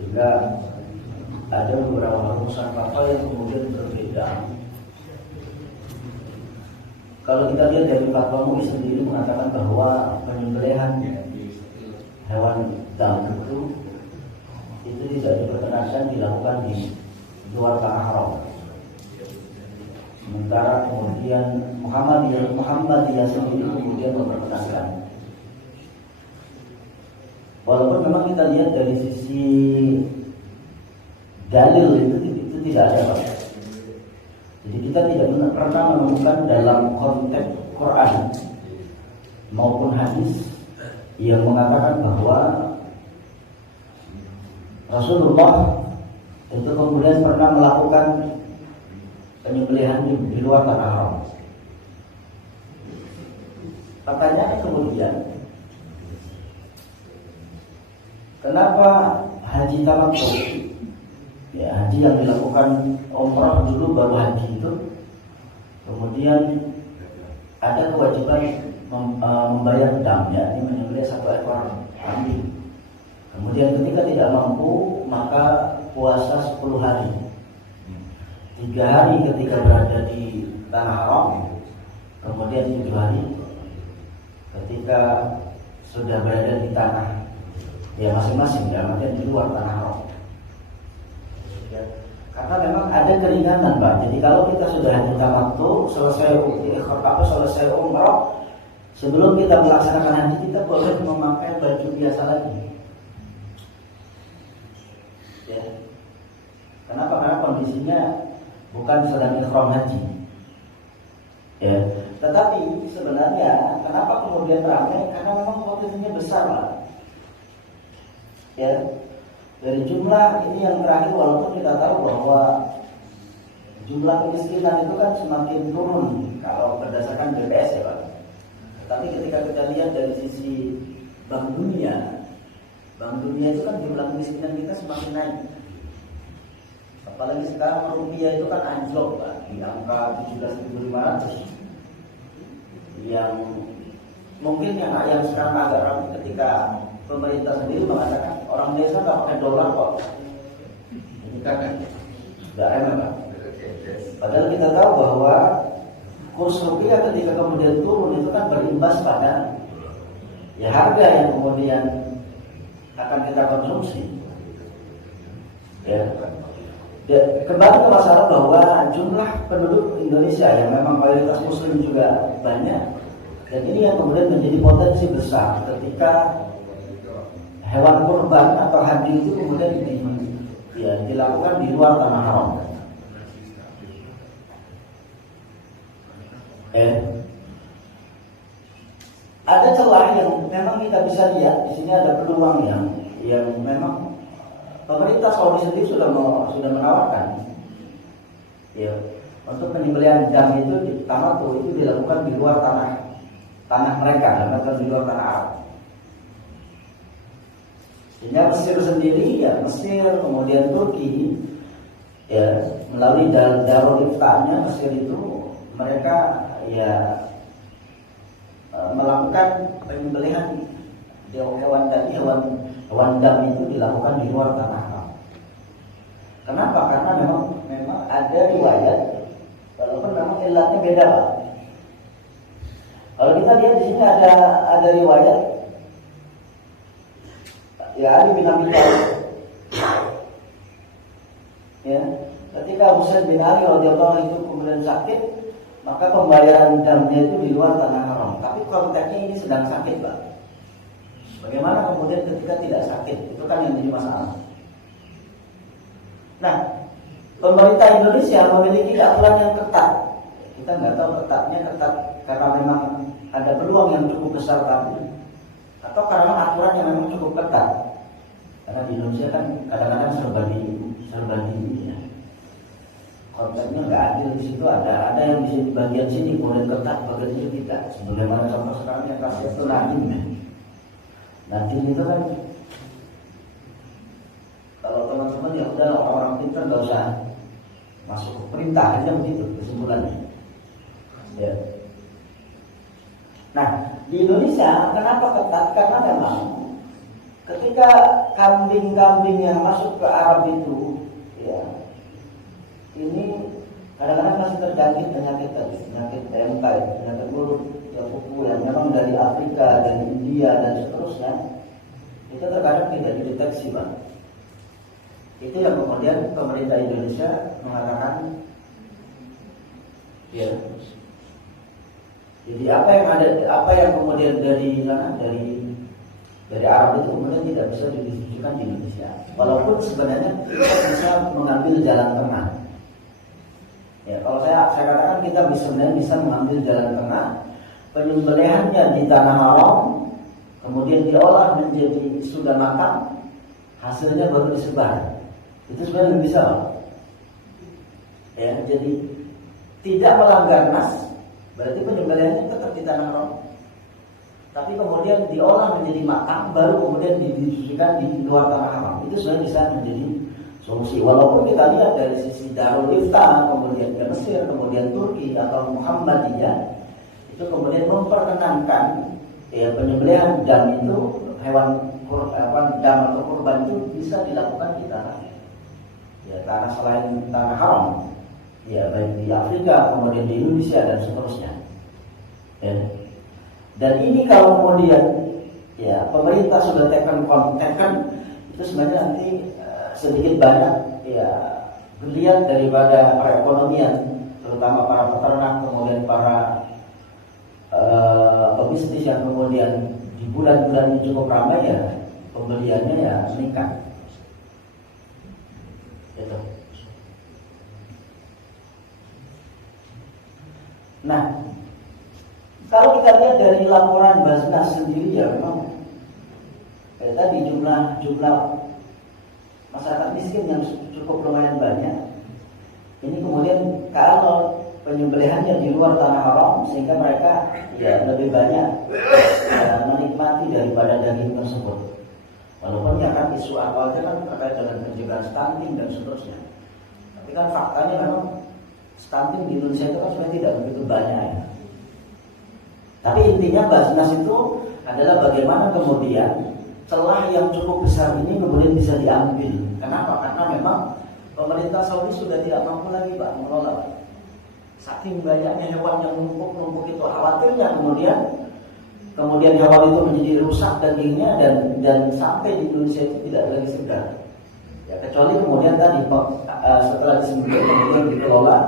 sehingga ada beberapa rumusan fatwa yang kemudian berbeda. Kalau kita lihat dari fatwa MUI sendiri mengatakan bahwa penyembelihan hewan dam itu tidak diperkenankan dilakukan di luar tanah haram. Sementara kemudian Muhammadiyah sendiri kemudian memperkenankan. Walaupun memang kita lihat dari sisi dalil itu tidak ada, Pak. Jadi kita tidak pernah menemukan dalam konteks Quran maupun hadis yang mengatakan bahwa Rasulullah itu kemudian pernah melakukan penyembelihan di luar tanah haram. Pertanyaannya kemudian, kenapa haji tamattu, ya haji yang dilakukan umrah dulu baru haji itu, kemudian ada kewajiban membayar dam, ya, ini menyembelih satu ekor kambing. Kemudian ketika tidak mampu maka puasa 10 hari. 3 hari ketika berada di tanah haram, kemudian 7 hari ketika sudah berada di tanah ya masing-masing, ya maksudnya di luar tanah haram. Ya, karena memang ada keringanan, Pak. Jadi kalau kita sudah haji tamattu, selesai umrah, sebelum kita melaksanakan haji kita boleh memakai baju biasa lagi. Ya. Kenapa? Karena kondisinya bukan sedang ihram haji. Ya. Tetapi sebenarnya kenapa kemudian ramai? Karena memang potensinya besar, Pak. Ya. Dari jumlah ini yang terakhir, walaupun kita tahu bahwa jumlah kemiskinan itu kan semakin turun kalau berdasarkan BPS, ya Pak. Tapi ketika kita lihat dari sisi Bank Dunia itu kan jumlah kemiskinan kita semakin naik. Apalagi sekarang rupiah itu kan anjlok, Pak, di angka 17.500. Yang mungkin yang sekarang agak ramai ketika pemerintah sendiri mengatakan orang desa nggak pakai dolar kok. Ini kan nggak enak, Pak. Padahal kita tahu bahwa kurs rupiah ketika kemudian turun itu kan berimbas pada ya harga yang kemudian akan kita konsumsi. Ya. Kembali ke masalah bahwa jumlah penduduk Indonesia yang memang mayoritas Muslim juga banyak, dan ini yang kemudian menjadi potensi besar ketika hewan kurban atau haji itu kemudian dilakukan di luar tanah haram. Ada celah yang memang kita bisa lihat di sini, ada peluang yang memang pemerintah Saudi sendiri sudah menawarkan, ya, untuk penyembelihan dam itu di tamattu itu dilakukan di luar tanah mereka, atau di luar tanah Arab. Sehingga Mesir sendiri, ya Mesir kemudian Turki, ya melalui Darul Ifta-nya Mesir itu mereka ya melakukan penyembelihan hewan dam itu dilakukan di luar tanah haram. Kenapa? Karena memang ada riwayat, walaupun memang ilatnya beda, Pak. Kalau kita lihat di sini ada riwayat, ya Ali bin Abi Thalib, ya ketika Husain bin Ali radhiyallahu anhu itu kemudian sakit, maka pembayaran damnya itu di luar tanah haram. Tapi konteksnya ini sedang sakit, Pak. Bagaimana kemudian ketika tidak sakit? Itu kan yang jadi masalah. Nah, pemerintah Indonesia memiliki aturan yang ketat. Kita nggak tahu ketatnya karena memang ada peluang yang cukup besar tadi, atau karena aturan yang memang cukup ketat. Karena di Indonesia kan kadang-kadang serba di ya. Konteksnya nggak adil di situ, ada yang di bagian sini kemudian ketat, bagian sini tidak. Sebagaimana contoh sekarang yang kasus itu Nadiem, ya. Nadiem itu kan kalau teman-teman ya udah orang pintar nggak usah masuk ke perintah aja, begitu kesimpulannya. Ya. Nah di Indonesia kenapa ketat? Karena memang ketika kambing-kambing yang masuk ke Arab itu, ya, ini kadang-kadang masih terjangkit penyakit tadi, penyakit PMK, penyakit mulut, kuku yang memang dari Afrika, dari India dan seterusnya, itu terkadang tidak dideteksi, Pak. Itu yang kemudian pemerintah Indonesia mengatakan, ya. Jadi apa yang kemudian dari sana, dari Arab itu kemudian tidak bisa didistribusikan di Indonesia. Walaupun sebenarnya kita bisa mengambil jalan tengah. Ya, kalau saya katakan kita sebenarnya bisa mengambil jalan tengah, penyembelihannya di tanah haram, kemudian diolah menjadi sudah matang, hasilnya baru disebar. Itu sebenarnya bisa. Ya, jadi tidak melanggar nas, berarti penyembelihannya tetap di tanah haram. Tapi kemudian diolah menjadi matang, baru kemudian didistribusikan di luar tanah haram. Itu sebenarnya bisa menjadi solusi. Walaupun kita lihat dari sisi Darul Ifta, kemudian ke Mesir, kemudian Turki atau Muhammadiyah, itu kemudian memperkenankan ya, penyembelihan dam itu, hewan dam atau kurban itu bisa dilakukan di tanah, ya, tanah selain tanah haram, ya, baik di Afrika, kemudian di Indonesia dan seterusnya. Ya. Dan ini kalau kemudian ya pemerintah sudah tekan itu sebenarnya nanti sedikit banyak ya geliat daripada perekonomian, terutama para peternak, kemudian para pebisnis yang kemudian di bulan-bulan ini cukup ramai, ya pembeliannya ya meningkat. Gitu. Nah, kalau kita lihat dari laporan Basnas sendiri, ya memang tadi jumlah masyarakat miskin yang cukup lumayan banyak. Ini kemudian kalau penyembelihannya di luar tanah haram, sehingga mereka ya lebih banyak menikmati daripada daging tersebut. Walaupun ya kan isu awalnya kan terkait dengan pencegahan stunting dan seterusnya. Tapi kan faktanya memang stunting di Indonesia itu kan sebenarnya tidak begitu banyak, ya. Tapi intinya Basnas itu adalah bagaimana kemudian celah yang cukup besar ini kemudian bisa diambil. Kenapa? Karena memang pemerintah Saudi sudah tidak mampu lagi, Pak, mengelola. Saking banyaknya hewan yang numpuk itu, khawatirnya kemudian hewan itu menjadi rusak dagingnya dan sampai di Indonesia itu tidak lagi segar. Ya, kecuali kemudian tadi setelah disembelih kemudian dikelola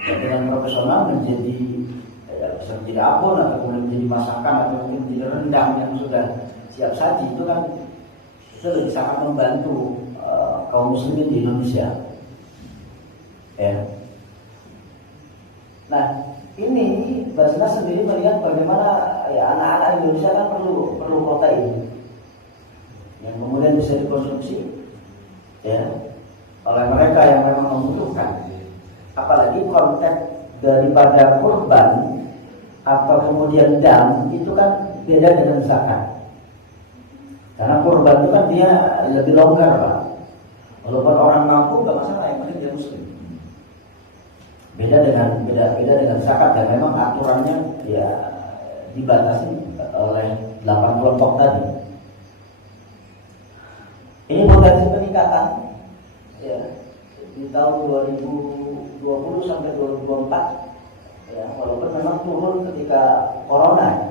ya, dengan profesional menjadi bisa menjadi abon atau kemudian menjadi masakan atau mungkin menjadi rendang yang sudah siap saji, itu kan itu lebih sangat membantu kaum muslimin di Indonesia. Ya. Nah, ini Basnas sendiri melihat bagaimana ya anak-anak Indonesia kan perlu protein yang kemudian bisa dikonsumsi ya oleh mereka yang memang membutuhkan. Apalagi konteks daripada kurban atau kemudian dam itu kan beda dengan zakat. Karena kurban itu kan dia lebih longgar, Pak. Walaupun orang mampu nggak masalah, yang penting dia muslim. Beda dengan zakat, dan memang aturannya ya dibatasi oleh 8 kelompok tadi. Ini potensi peningkatan ya di tahun 2020 sampai 2024. Ya, walaupun memang turun ketika corona, ya.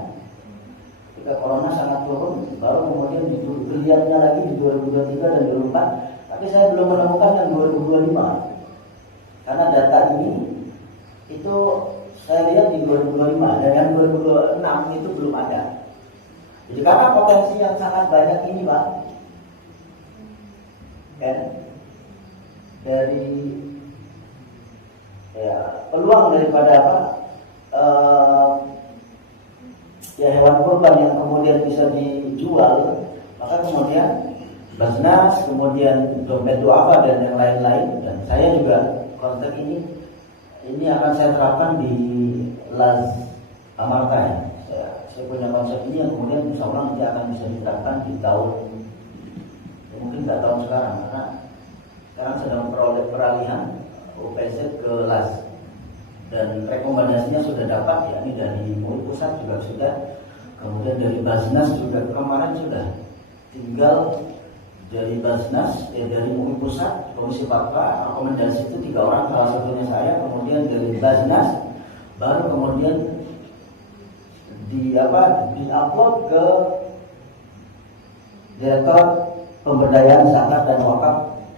Ketika corona sangat turun, baru kemudian dilihatnya lagi di 2023 dan 2024. Tapi saya belum menemukan yang 2025. Karena data ini itu saya lihat di 2025 dan yang 2026 itu belum ada. Jadi karena potensi yang sangat banyak ini, Pak, kan dari ya peluang daripada ya hewan kurban yang kemudian bisa dijual, maka kemudian Basnas, kemudian dompet duafa dan yang lain-lain, dan saya juga konsep ini akan saya terapkan di Laz Amarta, ya. Saya punya konsep ini yang kemudian insya Allah nanti akan bisa diterapkan di tahun ya, mungkin nggak tahun sekarang, karena sekarang sedang peralihan UPZ ke Las, dan rekomendasinya sudah dapat, ya, ini dari MUI pusat juga sudah, kemudian dari Basnas juga kemarin sudah. tinggal dari Basnas, dari MUI Pusat, Komisi Fatwa, rekomendasi itu 3 orang, salah satunya saya, kemudian dari Basnas, baru kemudian di-upload ke Direktur Pemberdayaan Zakat dan Wakaf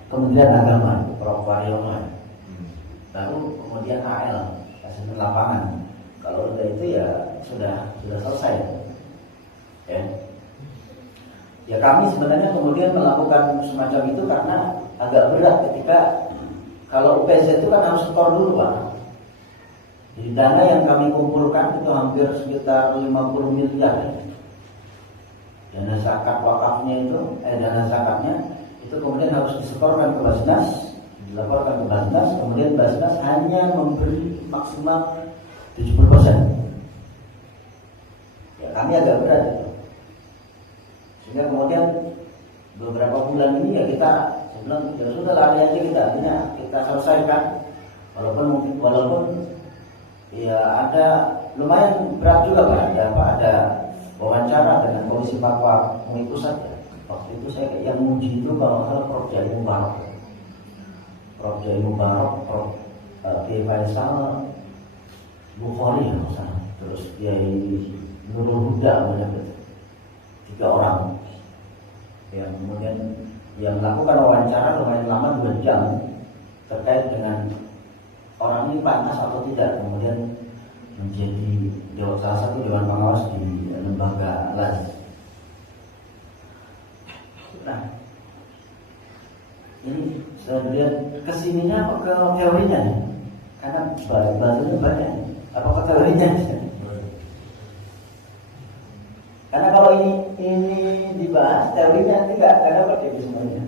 Kementerian Agama, Prof. Waryono. Baru kemudian AL, asesmen lapangan. Kalau udah itu ya sudah selesai. Ya kami sebenarnya kemudian melakukan semacam itu karena agak berat ketika kalau UPZ itu kan harus setor dulu, Pak. Jadi dana yang kami kumpulkan itu hampir sekitar 50 miliar. Dana zakat wakafnya itu, dana zakatnya itu kemudian harus disetorkan ke Basnas, dilaporkan ke Basnas, kemudian Basnas hanya memberi maksimal 70%. Ya kami agak berat itu. Sehingga kemudian beberapa bulan ini ya kita sebelum ya sudah lari aja kita selesaikan, walaupun ya ada lumayan berat juga Pak, ada wawancara dengan Komisi Fatwa MUI Pusat ya. Waktu itu saya yang muji itu kalau Prof. Jai Mubarak, Prof. Faisal Bukhari terus Kiai Nurul Huda, banyak itu 3 orang yang kemudian yang melakukan wawancara lumayan lama 2 jam terkait dengan orang ini pantas atau tidak kemudian menjadi salah satu dewan pengawas di lembaga LAS. Nah, ini saya lihat kesininya apa ke teorinya nih? Karena bahasanya banyak. Apa ke teorinya? Karena kalau ini dibahas teorinya nanti nggak dapat ya semuanya.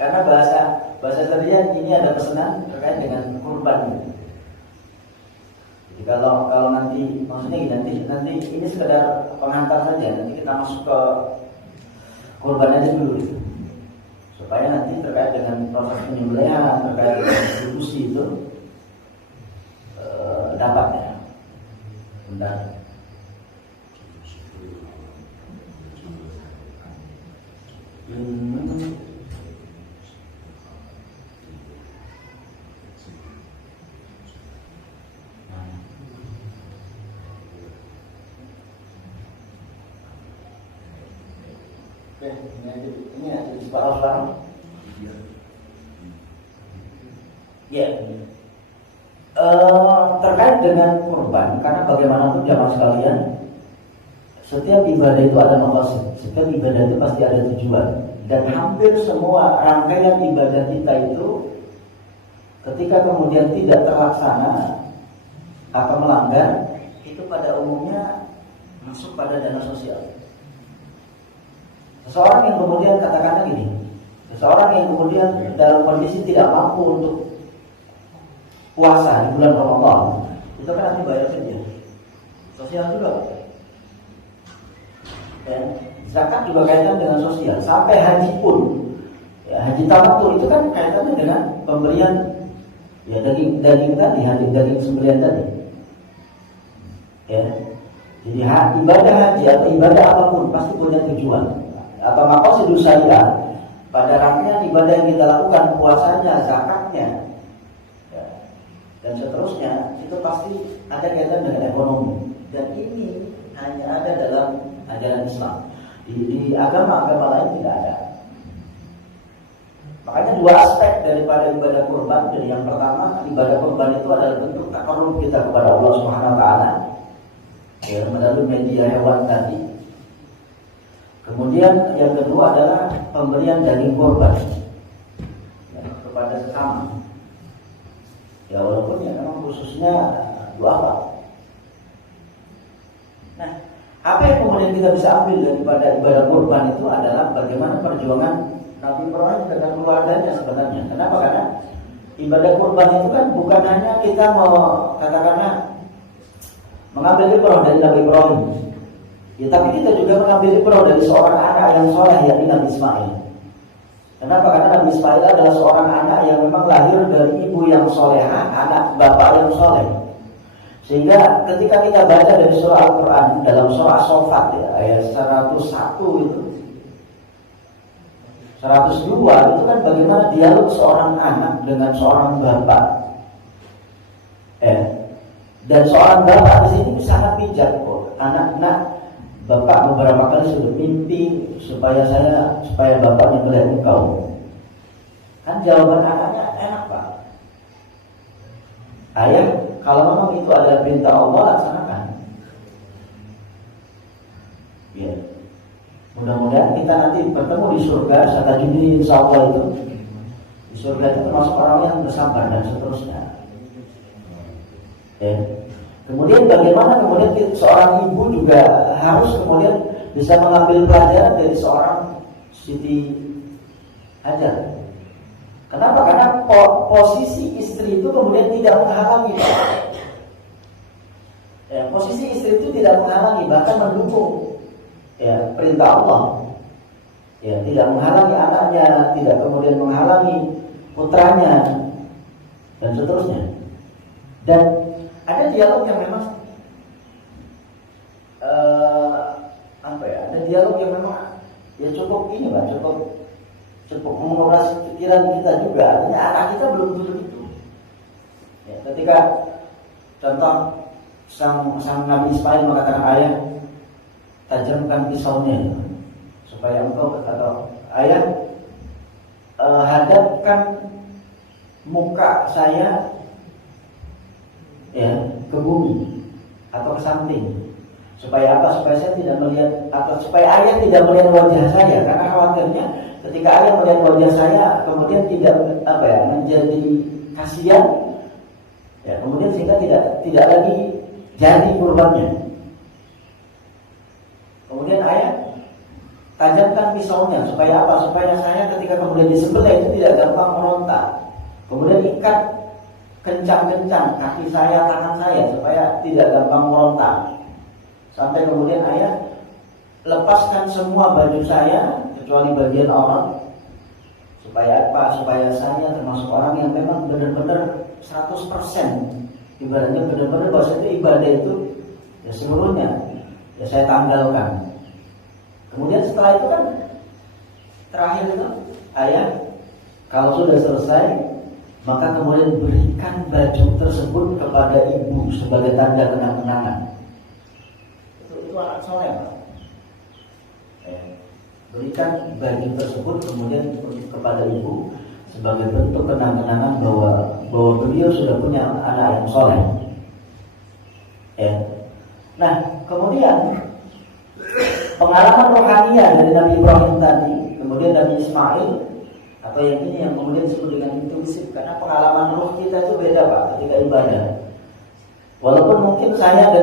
Karena bahasa tadinya ini ada pesanan terkait dengan kurban. Jadi kalau nanti maksudnya nanti ini sekedar pengantar saja. Nanti kita masuk ke kurban aja dulu, supaya nanti terkait dengan proses penyembelihan, terkait dengan distribusi itu dapatnya. Bentar. Ini ada di separuh. Ya. Terkait dengan kurban, karena bagaimanapun jamaah sekalian, setiap ibadah itu ada maqasid, setiap ibadah itu pasti ada tujuan, dan hampir semua rangkaian ibadah kita itu ketika kemudian tidak terlaksana atau melanggar, itu pada umumnya masuk pada dana sosial. Seseorang yang kemudian katakanlah gini, seseorang yang kemudian dalam kondisi tidak mampu untuk puasa di bulan Ramadan, itu kan nanti bayar saja sosial juga. Dan zakat juga kaitan dengan sosial. Sampai haji pun, ya, haji tamattu itu kan kaitannya dengan pemberian ya daging tadi, daging sembelihan tadi. Ya, jadi ibadah haji atau ibadah apapun pasti punya tujuan. Atau maqasidus syariah pada rangkaian ibadah yang kita lakukan, puasanya, zakatnya, ya, dan seterusnya, itu pasti ada kaitan dengan ekonomi. Dan ini hanya ada dalam ajaran Islam. Di agama-agama lain tidak ada. Makanya 2 aspek daripada ibadah kurban. Jadi yang pertama, ibadah kurban itu adalah bentuk takarrub kita kepada Allah Subhanahu wa taala, ya, melalui media hewan tadi. Kemudian yang kedua adalah pemberian daging kurban, ya, kepada sesama. Ya walaupun ya memang khususnya duafa. Nah, apa yang kemudian kita bisa ambil daripada ibadah kurban itu adalah bagaimana perjuangan Nabi Ibrahim dengan keluarganya sebenarnya. Kenapa? Karena ibadah kurban itu kan bukan hanya kita katakanlah mengambil ibrah dari Nabi Ibrahim. Ya, tapi kita juga mengambil ibrah dari seorang anak yang soleh, yakni Nabi Ismail. Kenapa? Karena Nabi Ismail adalah seorang anak yang memang lahir dari ibu yang soleha, anak bapak yang soleh. Sehingga ketika kita baca dari surah Al-Quran dalam surah As-Saffat ya, ayat 101 itu, 102 itu kan bagaimana dialog seorang anak dengan seorang bapak. Dan seorang bapak di sini sangat bijak kok. Anak-anak, bapak beberapa kali sudah mimpi supaya bapaknya melihat engkau. Kan jawaban anaknya enak Pak. Ayah, kalau memang itu adalah perintah Allah, laksanakan. Ya. Mudah-mudahan kita nanti bertemu di surga. Kata Jibril, insya Allah itu di surga itu termasuk orang yang bersabar dan seterusnya. Ya. Kemudian bagaimana kemudian seorang ibu juga harus kemudian bisa mengambil pelajaran dari seorang Siti Hajar. Kenapa? Karena posisi istri itu kemudian tidak menghalangi. Ya, posisi istri itu tidak menghalangi, bahkan mendukung ya perintah Allah. Ya, tidak menghalangi anaknya, tidak kemudian menghalangi putranya dan seterusnya. Dan ada dialog yang memang ada dialog yang memang ya cukup ini Pak, cukup menguras pikiran kita juga. Artinya anak kita belum begitu. Ya, ketika contoh sang Nabi Ismail mengatakan, ayah tajamkan pisaunya supaya engkau, atau ayah hadapkan muka saya ya ke bumi atau ke samping, supaya apa? Supaya saya tidak melihat, atau supaya ayah tidak melihat wajah saya, karena khawatirnya ketika ayah melihat wajah saya kemudian tidak menjadi kasihan ya, kemudian sehingga tidak lagi jadi kurbannya. Kemudian ayah tajamkan pisaunya supaya apa? Supaya saya ketika kemudian disembelih itu tidak gampang meronta. Kemudian ikat kencang-kencang kaki saya, tangan saya supaya tidak gampang meronta. Sampai kemudian ayah lepaskan semua baju saya kecuali bagian aurat. Supaya apa? Supaya saya termasuk orang yang memang benar-benar 100%. Ibaratnya benar-benar bahasa itu ibadah itu ya seluruhnya ya saya tanggalkan. Kemudian setelah itu kan terakhir itu ayah kalau sudah selesai maka kemudian berikan baju tersebut kepada ibu sebagai tanda kenang-kenangan. Itu anak soleh Pak. Berikan baju tersebut kemudian kepada ibu sebagai bentuk kenang-kenangan bahwa beliau sudah punya anak yang soleh. Ya. Nah, kemudian pengalaman rohaniah dari Nabi Ibrahim tadi, kemudian Nabi Ismail, atau yang ini yang kemudian disebut dengan intuisi, karena pengalaman roh kita itu beda Pak ketika ibadah. Walaupun mungkin saya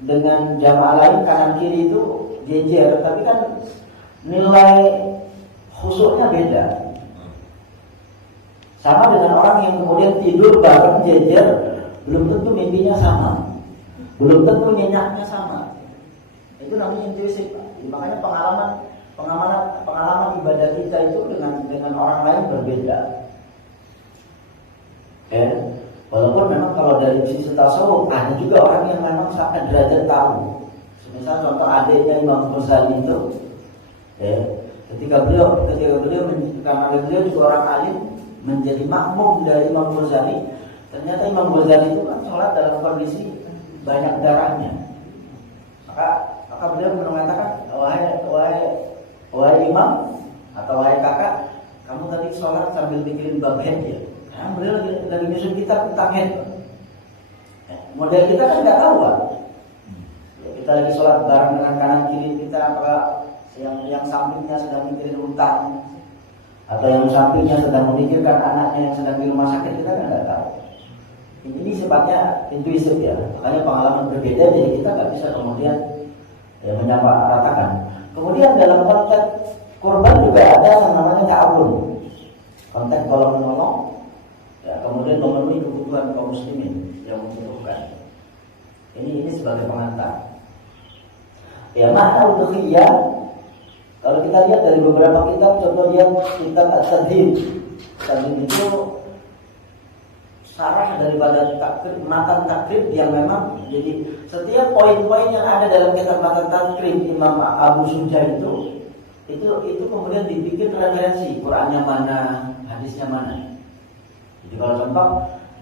dengan jamaah lain kanan kiri itu jejer, tapi kan nilai khusyuknya beda. Sama dengan orang yang kemudian tidur bareng jejer, belum tentu mimpinya sama, belum tentu nyenyaknya sama. Itu namanya intuisi Pak. Makanya pengalaman ibadah kita itu dengan orang lain berbeda. Ya. Walaupun memang kalau dari sisi tasawuf ada juga orang yang memang sampai derajat tahu. Misal contoh adiknya Imam Ghazali itu, ya, ketika beliau karena beliau juga orang alim, menjadi makmum dari Imam Ghazali. Ternyata Imam Ghazali itu kan sholat dalam kondisi banyak darahnya. Maka beliau mengatakan, wahai imam atau wahai kakak, kamu tadi sholat sambil mikirin bab head ya. Karena beliau lagi nyusun kitab tentang head. Model kita kan nggak tahu Pak. Kita lagi sholat bareng dengan kanan kiri kita, apakah yang sampingnya sedang mikirin utang, atau yang sampingnya sedang memikirkan anaknya yang sedang di rumah sakit, kita kan nggak tahu. Ini sifatnya intuisif ya, makanya pengalaman berbeda, jadi kita nggak bisa kemudian ya menyamaratakan. Kemudian dalam konteks kurban juga ada yang namanya ta'awun, konteks tolong menolong, ya, kemudian memenuhi kebutuhan kaum muslimin yang membutuhkan. Ini sebagai pengantar. Ya, makna udhiyah kalau kita lihat dari beberapa kitab, contoh dia kitab At-Tadhib. Tadhib itu sarah daripada takrib, matan takrib yang memang jadi setiap poin-poin yang ada dalam kitab matan takrib Imam Abu Suja itu kemudian dibikin referensi Qurannya mana, hadisnya mana. Jadi kalau contoh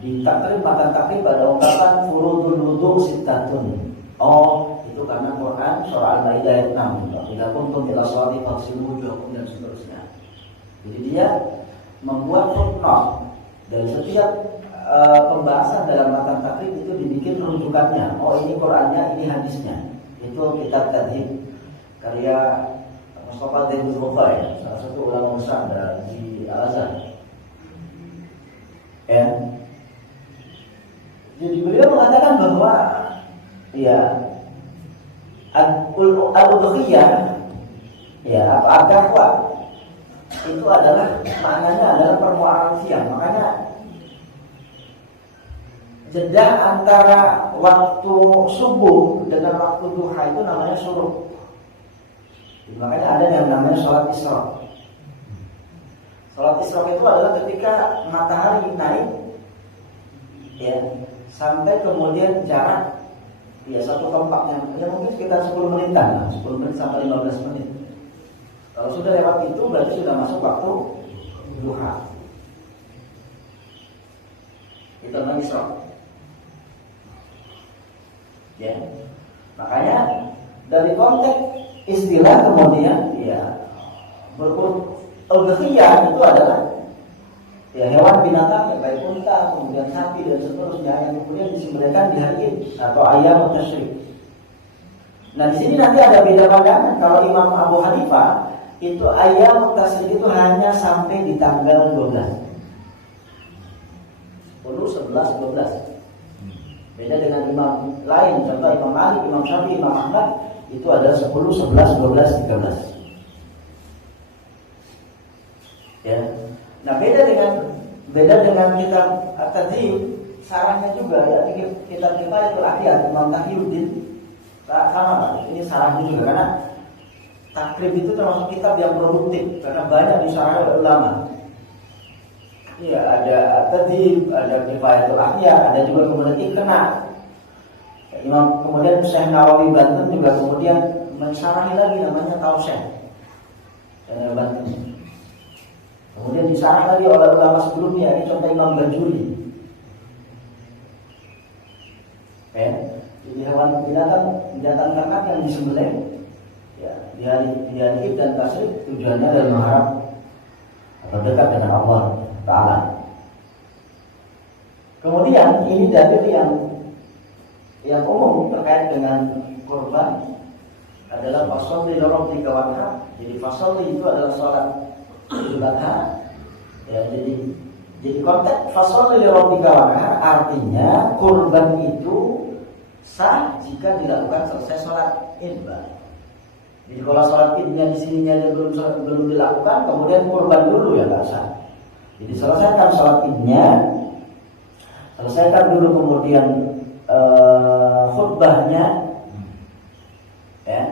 di takrib matan takrib ada ungkapan furudul wudu sittatun. Oh, itu karena Quran surah Al-Maidah ayat 6. Bila kuntum ila sholati faghsilu wujuhakum dan seterusnya. Jadi dia membuat footnote dari setiap pembahasan dalam matan takrib itu dibikin rujukannya. Oh, ini Qurannya, ini hadisnya. Itu kitab Tadhib karya Mustafa Zainul Rufai, salah satu ulama besar di Al-Azhar. Ya. Jadi beliau mengatakan bahwa ya al-udhiyah ya ad-dakwah itu adalah maknanya adalah permulaan siang. Makanya jeda antara waktu subuh dengan waktu duha itu namanya syuruk. Makanya ada yang namanya sholat isyraq. Sholat isyraq itu adalah ketika matahari naik ya sampai kemudian jarak ya satu tempat yang mungkin sekitar 10 menitan, 10 menit sampai 15 menit. Kalau sudah lewat itu berarti sudah masuk waktu duha. Itu namanya isyraq. Ya. Makanya dari konteks istilah kemudian ya udhiyah itu adalah ya hewan binatang yang baik unta, kemudian sapi dan seterusnya yang kemudian disembelihkan di hari Id atau ayam tasyrik. Nah di sini nanti ada beda pandangan. Kalau Imam Abu Hanifah itu ayam tasyrik itu hanya sampai di tanggal 12, 10, 11, 12. Beda dengan imam lain, contoh Imam Malik, Imam Syafi'i, Imam Ahmad itu ada 10, 11, 12, 13. Ya. Nah, beda dengan kitab At-Tadhib, sarahnya juga ya kitab Kifayatul Ahyad Imam Taqiyuddin. Sama, ini sarahnya juga karena takrib itu termasuk kitab yang produktif karena banyak disarah oleh ulama. Ya, ada At-Tadhib, ada Kifayatul Ahyad, ada juga kemudian Iqna. Imam kemudian Syekh Nawawi Banten juga kemudian mensyarahi lagi namanya Tausyah dan Banten. Kemudian disarah lagi oleh ulama sebelumnya, ini contoh Imam Bajuri. Jadi hewan binatang ternak yang disembelih ya di hari Id dan tasyrik tujuannya adalah mengharap atau dekat dengan Allah Ta'ala. Kemudian ini dalil yang umum terkait dengan kurban adalah fasholli li rabbika wanhar. Jadi fasholli itu adalah sholat Idul Adha. Ya, jadi konteks fasholli li rabbika wanhar artinya kurban itu sah jika dilakukan selesai sholat Id. Jadi kalau sholat Idnya di sininya belum dilakukan, kemudian kurban dulu ya nggak sah. Jadi selesaikan sholat Idnya, selesaikan dulu kemudian khutbahnya, ya,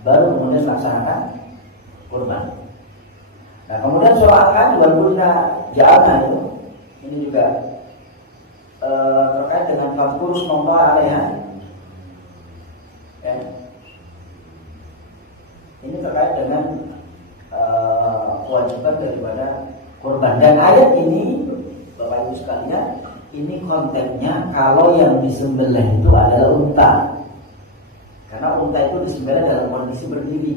baru kemudian laksanakan kurban. Nah kemudian sholatkan juga guna ja'alna itu, ini juga terkait dengan fadhkuru smallahi 'alaiha. Ya. Ini terkait dengan kewajiban daripada kurban. Dan ayat ini, Bapak Ibu sekalian, ini konteksnya kalau yang disembelih itu adalah unta. Karena unta itu disembelih dalam kondisi berdiri.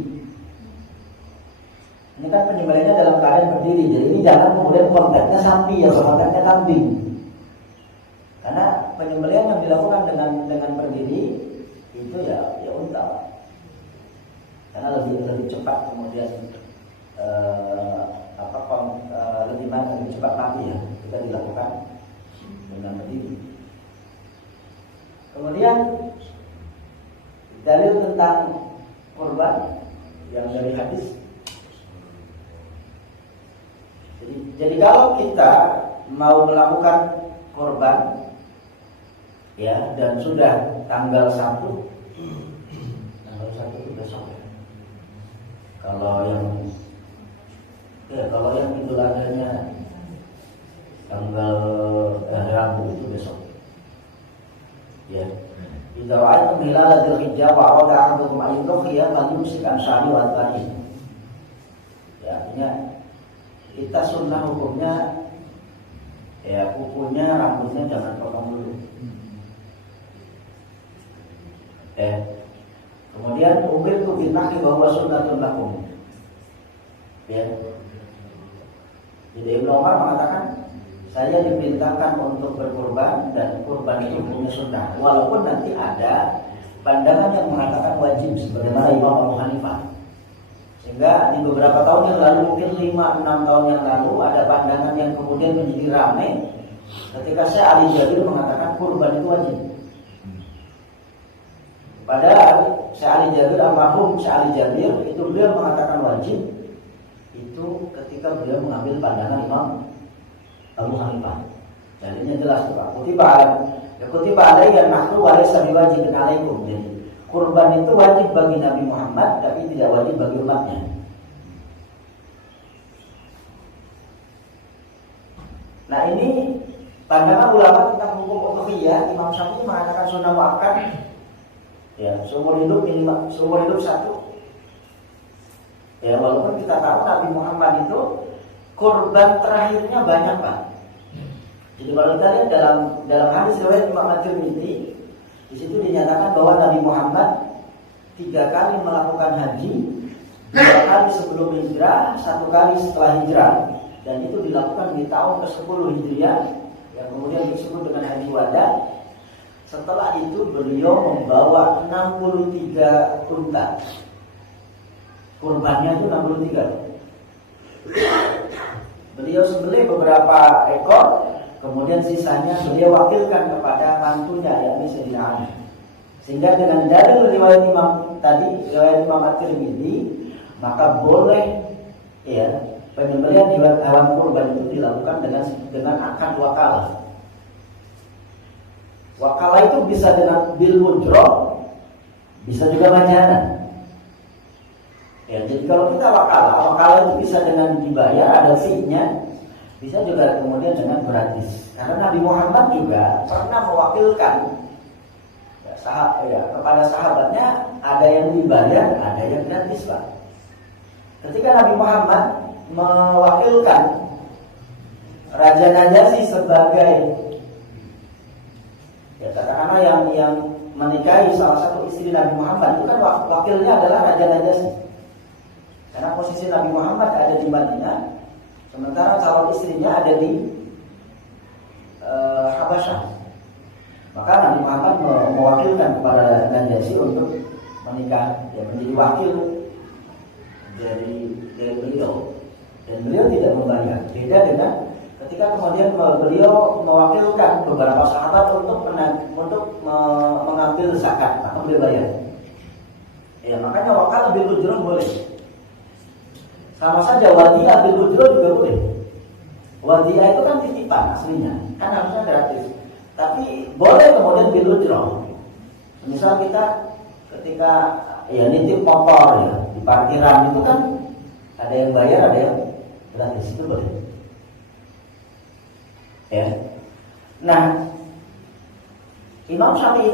Ini kan penyembelihnya dalam keadaan berdiri. Jadi ini jangan kemudian konteksnya sapi atau konteksnya kambing. Karena penyembelihan yang dilakukan dengan berdiri itu ya unta. Karena lebih cepat kemudian lebih cepat mati ya kita dilakukan dengan berdiri. Kemudian dalil tentang kurban yang dari hadis. Jadi kalau kita mau melakukan kurban ya dan sudah tanggal 1 itu besok ya. Kalau yang Idul Adhanya tanggal Rabu yumsik an syari wa tari. Ya, artinya kita sunnah hukumnya ya kukunya, rambutnya jangan potong dulu. Kemudian mungkin tu binaki bahwa sunnatun lakum. Ya. Jadi Ibnu Umar mengatakan saya diperintahkan untuk berkurban dan kurban itu hukumnya sunnah. Walaupun nanti ada pandangan yang mengatakan wajib sebagaimana Imam Abu Hanifah. Sehingga di beberapa tahun yang lalu, mungkin 5-6 tahun yang lalu, ada pandangan yang kemudian menjadi ramai ketika Syekh Ali Jabir mengatakan kurban itu wajib. Padahal Syekh Ali Jabir, almarhum Syekh Ali Jabir, itu beliau mengatakan wajib itu ketika beliau mengambil pandangan Imam Abu Hanifah. Dan ini jelas Pak. Kutiba alaihi an-nahru wa laysa biwajibin alaikum. Jadi kurban itu wajib bagi Nabi Muhammad tapi tidak wajib bagi umatnya. Nah, ini pandangan ulama tentang hukum udhiyah. Imam Syafi'i mengatakan sunnah muakkad. Ya, seumur hidup satu. Ya, walaupun kita tahu Nabi Muhammad itu kurban terakhirnya banyak, Pak. Jadi kalau kita lihat dalam hadis riwayat Imam At-Tirmidzi, di situ dinyatakan bahwa Nabi Muhammad 3 kali melakukan haji, 2 kali sebelum hijrah, 1 kali setelah hijrah, dan itu dilakukan di tahun ke-10 Hijriah, yang kemudian disebut dengan Haji Wada. Setelah itu beliau membawa 63 unta. Kurbannya itu 63. Beliau sembelih beberapa ekor, kemudian sisanya beliau wakilkan kepada mantunya, yakni Sayyidina Ali. Sehingga dengan dalil riwayat Imam At-Tirmidzi, maka boleh ya penyembelihan hewan kurban itu dilakukan dengan akad wakalah. Wakalah itu bisa dengan bil ujrah, bisa juga majana. Ya, jadi kalau kita wakalah itu bisa dengan dibayar, ada fee-nya, bisa juga kemudian dengan gratis. Karena Nabi Muhammad juga pernah mewakilkan kepada sahabatnya, ada yang dibayar, ada yang gratis, Pak. Ketika Nabi Muhammad mewakilkan Raja Najasyi sebagai katakanlah yang menikahi salah satu istri Nabi Muhammad, itu kan wakilnya adalah Raja Najasyi. Karena posisi Nabi Muhammad ada di Madinah, sementara calon istrinya ada di Habasyah. Maka Nabi Muhammad mewakilkan kepada Najasyi untuk menikah, menjadi wakil dari beliau, dan beliau tidak membayar. Beda dengan ketika kemudian beliau mewakilkan beberapa sahabat untuk mengambil zakat, maka beliau bayar. Ya, makanya wakal bil ujrah boleh. Sama saja wadiah bil ujrah juga boleh. Wadiah itu kan titipan aslinya, kan harusnya gratis. Tapi boleh kemudian bil ujrah. Misal kita ketika nitip motor ya di parkiran itu kan ada yang bayar, ada yang gratis, itu boleh. Ya. Nah, Imam Syafi'i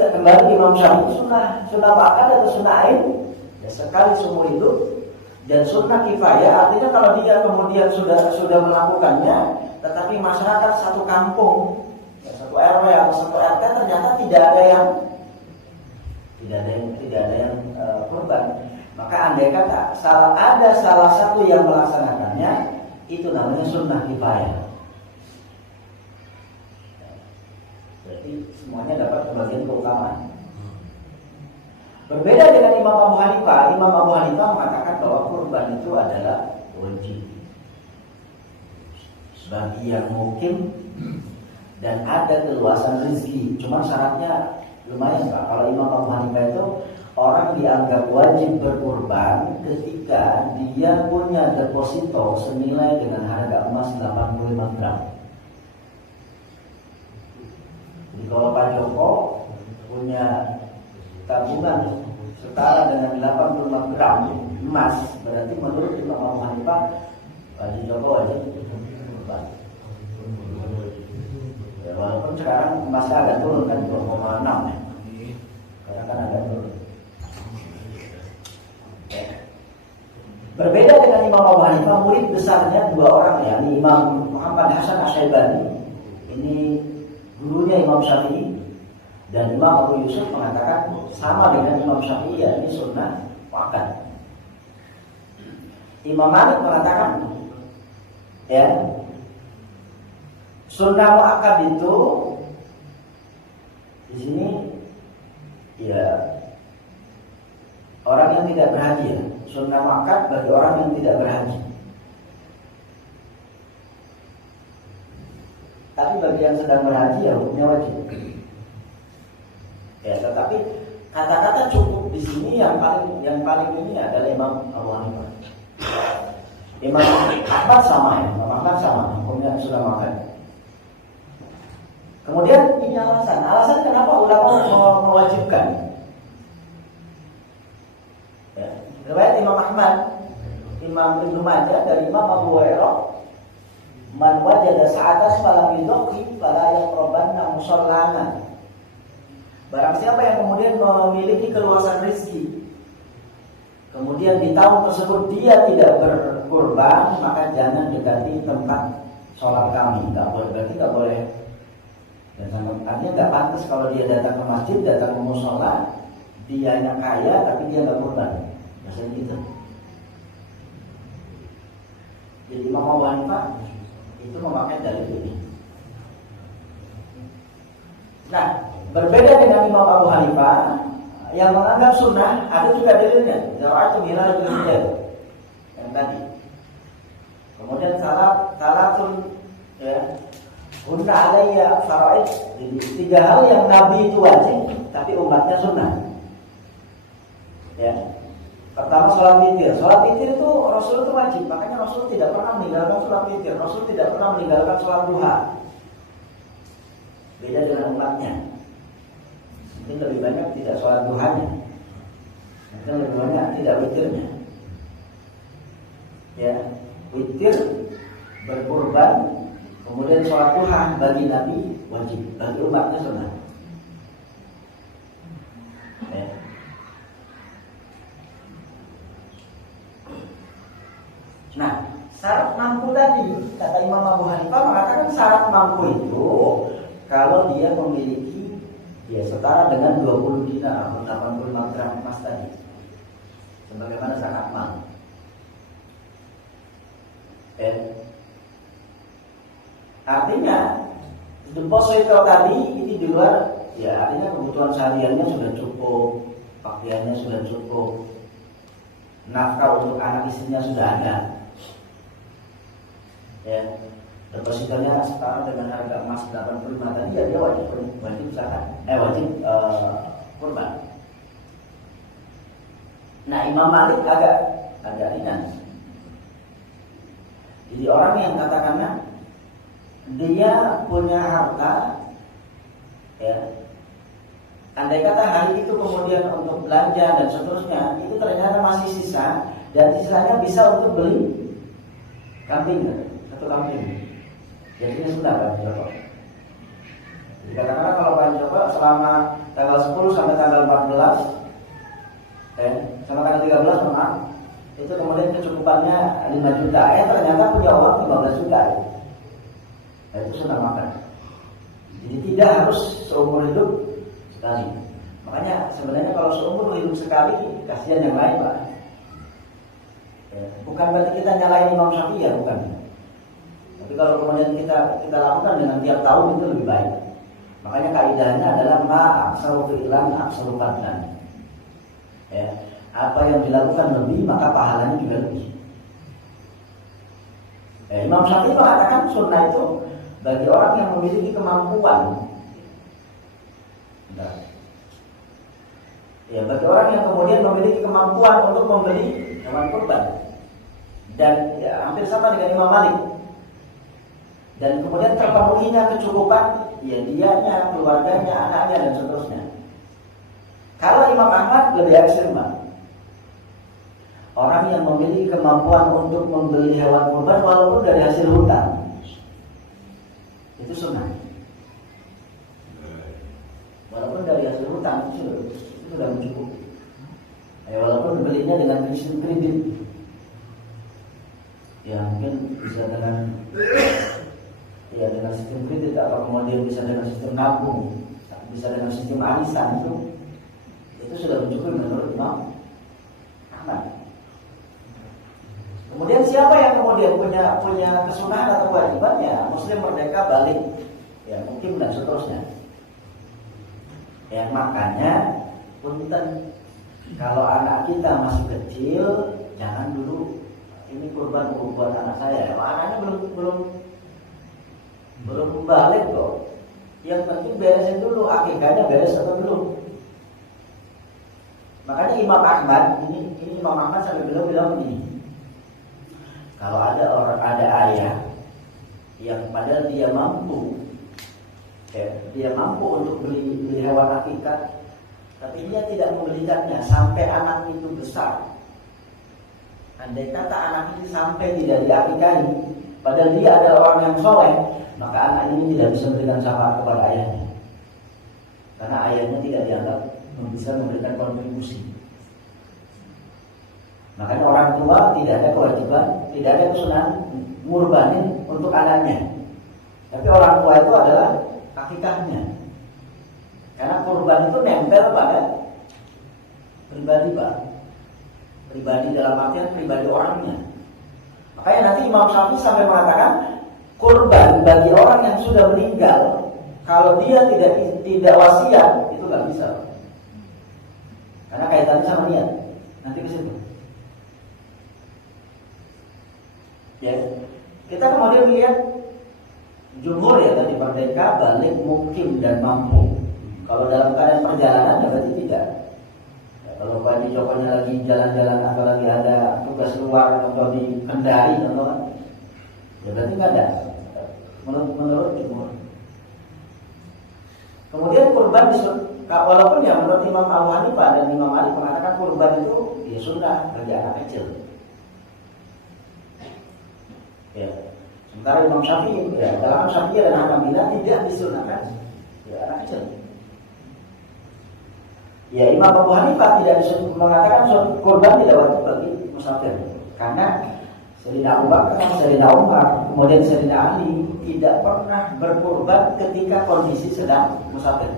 sunnah muakkad atau sunnah ain ya sekali seumur hidup, dan sunnah kifayah artinya kalau dia kemudian sudah melakukannya, tetapi masyarakat satu kampung, satu RW atau satu RT ternyata tidak ada yang kurban, maka andai kata ada salah satu yang melaksanakannya, itu namanya sunnah kifayah. Berarti semuanya dapat pembagian keutamaan. Berbeda dengan Imam Abu Hanifah. Imam Abu Hanifah mengatakan bahwa kurban itu adalah wajib bagi yang mukim dan ada keluasan rezeki. Cuma syaratnya lumayan, Pak. Kalau Imam Abu Hanifah itu orang dianggap wajib berkurban ketika dia punya deposito senilai dengan harga emas 85 gram. Jadi kalau Pak Joko punya tabungan setara dengan 85 gram emas, berarti menurut Imam Abu Hanifah Pak Joko wajib berkurban. Ya, walaupun sekarang emasnya agak turun kan 2,6 ya. Sekarang kan agak turun. Ya. Berbeda dengan Imam Abu Hanifah, murid besarnya dua orang, ya, ini Imam Muhammad Hasan Asy-Syaibani, ini gurunya Imam Syafi'i, dan Imam Abu Yusuf mengatakan sama dengan Imam Syafi'i, ya, ini sunnah muakkad. Imam Malik mengatakan, ya, sunnah muakkad itu di sini, ya, orang yang tidak berhaji, ya. Sunnah muakkad bagi orang yang tidak berhaji. Tapi bagi yang sedang berhaji, ya, hukumnya wajib. Ya, tetapi kata-kata cukup di sini yang paling ini adalah Imam Abu Hanifah. Imam Ahmad sama, ya, Imam Ahmad sama, hukumnya sudah makan. Kemudian ini alasan kenapa ulama mewajibkan. Ya, riwayat Imam Ahmad, Imam Ibnu Majah dari Imam Abu Hurairah, man wajada sa'atan falam yudhi fala yaqrabanna musallana. Barang siapa yang kemudian memiliki keluasan rezeki, kemudian di tahun tersebut dia tidak berkurban, maka jangan dekati tempat sholat kami. Nggak boleh, berarti nggak boleh. Dan artinya nggak pantas kalau dia datang ke masjid, datang ke musola, dia yang kaya tapi dia nggak kurban. Maksudnya gitu. Jadi Imam Abu Hanifah itu memakai dalil ini. Nah, berbeda dengan Imam Abu Hanifah yang menganggap sunnah, ada juga dalilnya. Zawatu hilal al-hijab yang tadi. Kemudian salatun, ya, hunna alayya faraid. Jadi 3 hal yang Nabi itu wajib, tapi umatnya sunnah. Ya. Pertama sholat witir. Sholat witir itu Rasul itu wajib, makanya Rasul tidak pernah meninggalkan sholat witir. Rasul tidak pernah meninggalkan sholat duha. Beda dengan umatnya. Mungkin lebih banyak tidak sholat duhanya, mungkin lebih banyak tidak witirnya. Ya, witir, berkurban, kemudian sholat duha bagi Nabi wajib, bagi umatnya sunnah. Ya. Nah, syarat mampu tadi, kata Imam Abu Hanifah mengatakan syarat mampu itu kalau dia memiliki, ya, setara dengan 20 dinar atau 85 gram emas tadi, sebagaimana zakat mal. Artinya deposito tadi ini di luar, ya, artinya kebutuhan sehariannya sudah cukup, pakaiannya sudah cukup, nafkah untuk anak istrinya sudah ada. Ya, depositonya setara dengan harga emas 85 tadi, ya, dia wajib zakat, wajib kurban. Nah, Imam Malik agak ringan. Jadi orang yang katakannya dia punya harta, ya, andai kata hari itu kemudian untuk belanja dan seterusnya, itu ternyata masih sisa, dan sisanya bisa untuk beli kambing, satu kambing. Jadinya sudah Pak Joko. Jadi katakanlah kalau Pak Joko selama tanggal 10 sampai tanggal 14, sama tanggal 13 maaf, itu kemudian kecukupannya 5 juta, ternyata punya uang 15 juta. Itu sudah makan. Jadi tidak harus seumur hidup sekali. Makanya sebenarnya kalau seumur hidup sekali, kasihan yang lain, Pak. Ya, bukan berarti kita nyalain Imam Syafi'i, ya, bukan. Tapi kalau kemudian kita lakukan dengan tiap tahun itu lebih baik. Makanya kaidahnya adalah ma'aksaru fi'lan aksaru fadlan. Ya, apa yang dilakukan lebih maka pahalanya juga lebih. Ya, Imam Syafi'i mengatakan sunnah itu bagi orang yang memiliki kemampuan. Nah, ya, bagi orang yang kemudian memiliki kemampuan untuk membeli hewan kurban, dan, ya, hampir sama dengan Imam Malik. Dan kemudian terpenuhinya kecukupan, ya, dianya, keluarganya, anaknya, dan seterusnya. Kalau Imam Ahmad lebih ekstrim, orang yang memiliki kemampuan untuk membeli hewan kurban walaupun dari hasil hutang, itu sunnah. Walaupun dari hasil hutang itu sudah mencukupi. Ya, walaupun belinya dengan sistem kredit, Ya mungkin bisa dengan dengan sistem kredit atau kemudian bisa dengan sistem nabung, bisa dengan sistem arisan itu sudah mencukupi menurut Imam Ahmad. Kemudian siapa yang kemudian punya kesunahan atau kewajibannya? Muslim merdeka balik, ya mungkin dan seterusnya. Ya makanya punten, kalau anak kita masih kecil, jangan dulu ini kurban buat anak saya. Anaknya belum balik kok. Yang penting beresin dulu, akikahnya beres atau belum. Makanya Imam Ahmad ini Imam Ahmad sampai bilang begini. Kalau ada ayah yang padahal dia mampu untuk beli hewan akikah, tapi dia tidak membelikannya sampai anak itu besar. Andai kata anak ini sampai tidak diakikahi, padahal dia adalah orang yang soleh, maka anak ini tidak bisa memberikan syafaat kepada ayahnya, karena ayahnya tidak dianggap bisa memberikan kontribusi. Makanya orang tua tidak ada kewajiban, tidak ada kesunahan ngurbanin untuk anaknya. Tapi orang tua itu adalah akikahnya. Karena kurban itu nempel pada pribadi, Pak. Pribadi dalam artian pribadi orangnya. Makanya nanti Imam Syafi'i sampai mengatakan kurban bagi orang yang sudah meninggal, kalau dia tidak wasiat itu nggak bisa, Pak. Karena kaitannya sama niat. Nanti ke situ. Ya, kita kemudian melihat jumhur ya tadi merdeka, balik, mukim dan mampu. Kalau dalam keadaan perjalanan ya berarti tidak. Ya, kalau Pak Jokonya lagi jalan-jalan atau lagi ada tugas luar atau di Kendari contohnya, ya berarti nggak ada. Menurut jumhur. Kemudian kurban walaupun ya menurut Imam Abu Hanifah dan Imam Malik mengatakan kurban itu ya sunnah bagi anak kecil. Ya. Sementara Imam Syafi'i, ya, dalam Syafi'i dan Hanabilah tidak disunahkan ya anak kecil. Ya Imam Abu Hanifah tidak mengatakan kurban tidak wajib bagi musafir, karena Sayyidina Abu Bakar, Sayyidina Umar, kemudian Sayyidina Ali tidak pernah berkurban ketika kondisi sedang musafir.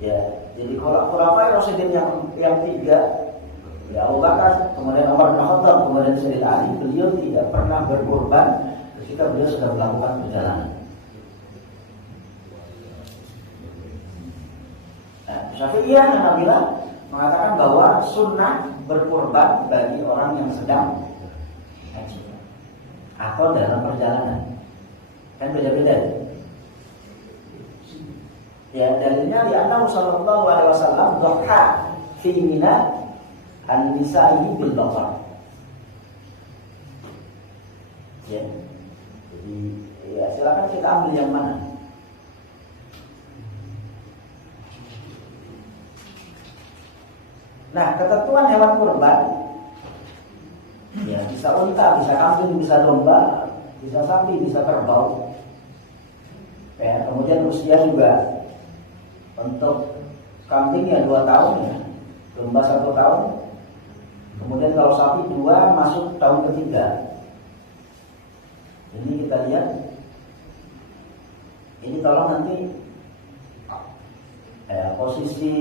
Ya, jadi khulafa'i Rasyidin yang tiga, ya Abu Bakar, kemudian Umar bin Khattab, kemudian Sayyidina Ali, beliau tidak pernah berkurban ketika beliau sudah melakukan perjalanan. Nah, Syafi'iyah dan Hanabilah mengatakan bahwa sunnah berkurban bagi orang yang sedang haji atau dalam perjalanan. Kan beda-beda. Ya, dalilnya di Annabi sallallahu alaihi wasallam dhaha fi Mina an-nisa'i bil baqar. Ya. Jadi ya silakan kita ambil yang mana. Nah, ketentuan hewan kurban ya bisa unta, bisa kambing, bisa domba, bisa sapi, bisa kerbau. Ya, kemudian usia juga untuk kambing ya 2 tahun ya, domba 1 tahun. Kemudian kalau sapi 2 masuk tahun ketiga. Ini kita lihat. Ini kalau nanti posisi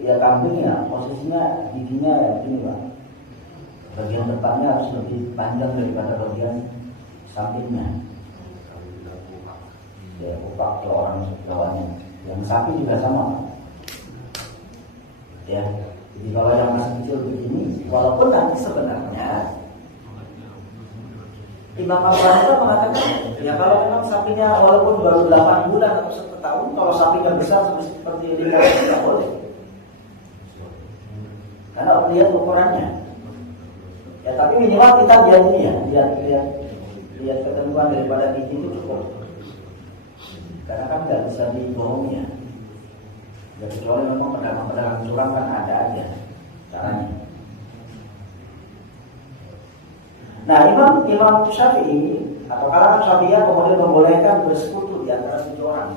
ya kambing ya, posisinya giginya ya begini Pak. Bagian depannya harus lebih panjang daripada bagian sampingnya. Ya, upak ke orang bawahnya. Yang sapi juga sama. Ya, jadi kalau yang masih kecil begini, walaupun nanti sebenarnya Imam Abu Hanifah mengatakan, ya kalau memang sapinya walaupun baru 8 bulan atau 1 tahun, kalau sapinya besar seperti ini tidak boleh. Karena lihat ukurannya. Ya tapi minimal kita lihat ini ya, lihat ketentuan daripada gigi itu cukup. Karena kan nggak bisa dibohongi ya. Ya kecuali memang pedagang-pedagang curang kan ada aja caranya. Nah, Imam Syafi'i atau kalangan Syafi'iyah kemudian membolehkan bersekutu di antara 7 orang.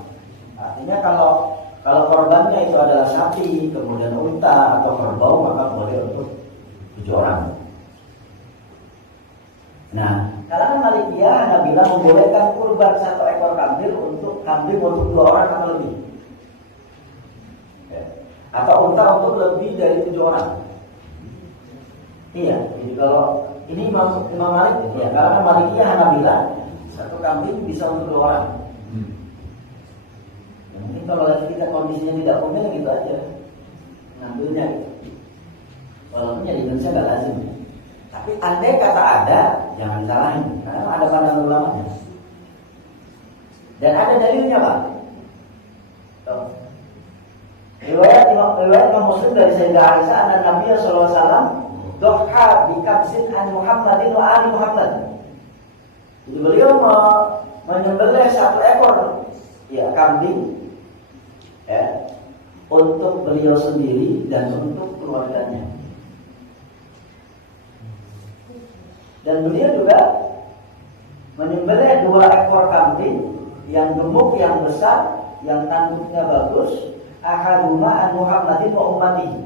Artinya kalau korbannya itu adalah sapi, kemudian unta atau kerbau, maka boleh untuk 7 orang. Nah, kalangan Malikiyah Hanabilah membolehkan kurban 1 ekor kambing untuk 2 orang atau lebih. Ya. Atau unta untuk lebih dari 7 orang. Iya, jadi kalau ini Imam Malik, ya kalangan Malikiyah Hanabilah 1 kambing bisa untuk 2 orang. Ya, mungkin kalau lagi kita kondisinya tidak punya gitu aja ngambilnya gitu. Walaupun ya di Indonesia nggak lazim. Tapi andai kata ada, jangan salahin, karena ada pandangan ulamanya. Dan ada dalilnya, Pak. Riwayat Imam Muslim dari Sayyidah Aisyah, anna Nabi sallallahu alaihi wasallam doha bi kabsin an Muhammadin wa ali Muhammad. Jadi beliau menyembelih 1 ekor ya kambing ya untuk beliau sendiri dan untuk keluarganya. Dan beliau juga menyembelih 2 ekor kambing yang gemuk, yang besar, yang tanduknya bagus, ahaduma an Muhammadin wa ummatihi.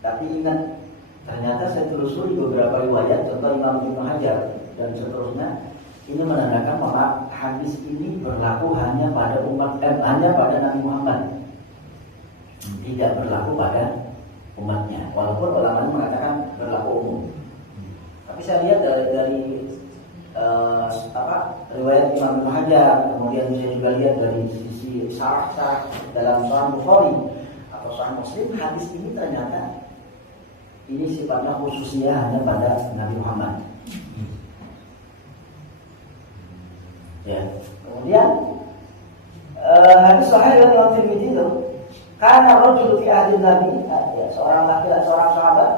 Tapi ingat, ternyata saya telusuri beberapa riwayat, contoh Imam Ibnu Hajar dan seterusnya, ini menandakan bahwa hadis ini berlaku hanya pada hanya pada Nabi Muhammad, tidak berlaku pada umatnya. Walaupun ulama mengatakan berlaku umum. Tapi saya lihat dari riwayat Imam Ibnu Hajar, kemudian saya juga lihat dari sisi syarah dalam Sahih Bukhari atau Sahih Muslim, hadis ini ternyata ini sifatnya khususnya hanya pada Nabi Muhammad. Ya. Kemudian hadis sahih dari Imam Tirmidzi itu, karena rajul fi ahdi Nabi, ya, seorang laki-laki, seorang sahabat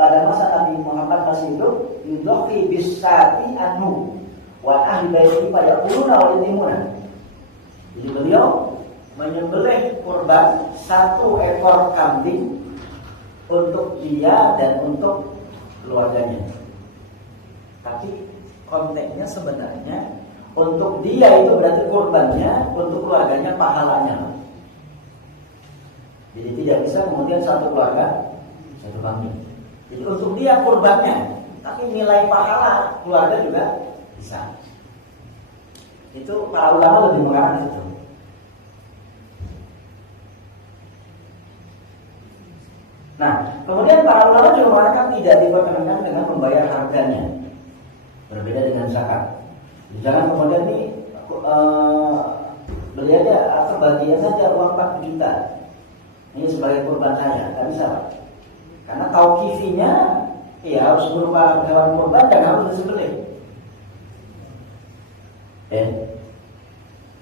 pada masa Nabi Muhammad masih hidup, yudhi bisati anhu wa ahli baiti fa yaquluna wa yatimuna. Jadi beliau menyembelih kurban 1 ekor kambing untuk dia dan untuk keluarganya. Tapi konteksnya sebenarnya untuk dia itu berarti kurbannya, untuk keluarganya pahalanya. Jadi tidak bisa kemudian 1 keluarga 1 kambing. Jadi untuk dia kurbannya, tapi nilai pahala keluarga juga bisa. Itu para ulama lebih mengarah ke situ. Nah, kemudian para ulama juga mengatakan tidak diperkenankan dengan membayar harganya, berbeda dengan zakat. Jangan kemudian ini beli aja atau bagian saja uang 4 juta. Ini sebagai kurban saya, nggak bisa, Pak. Karena tauqifinya ya harus berupa hewan kurban dan harus disembelih.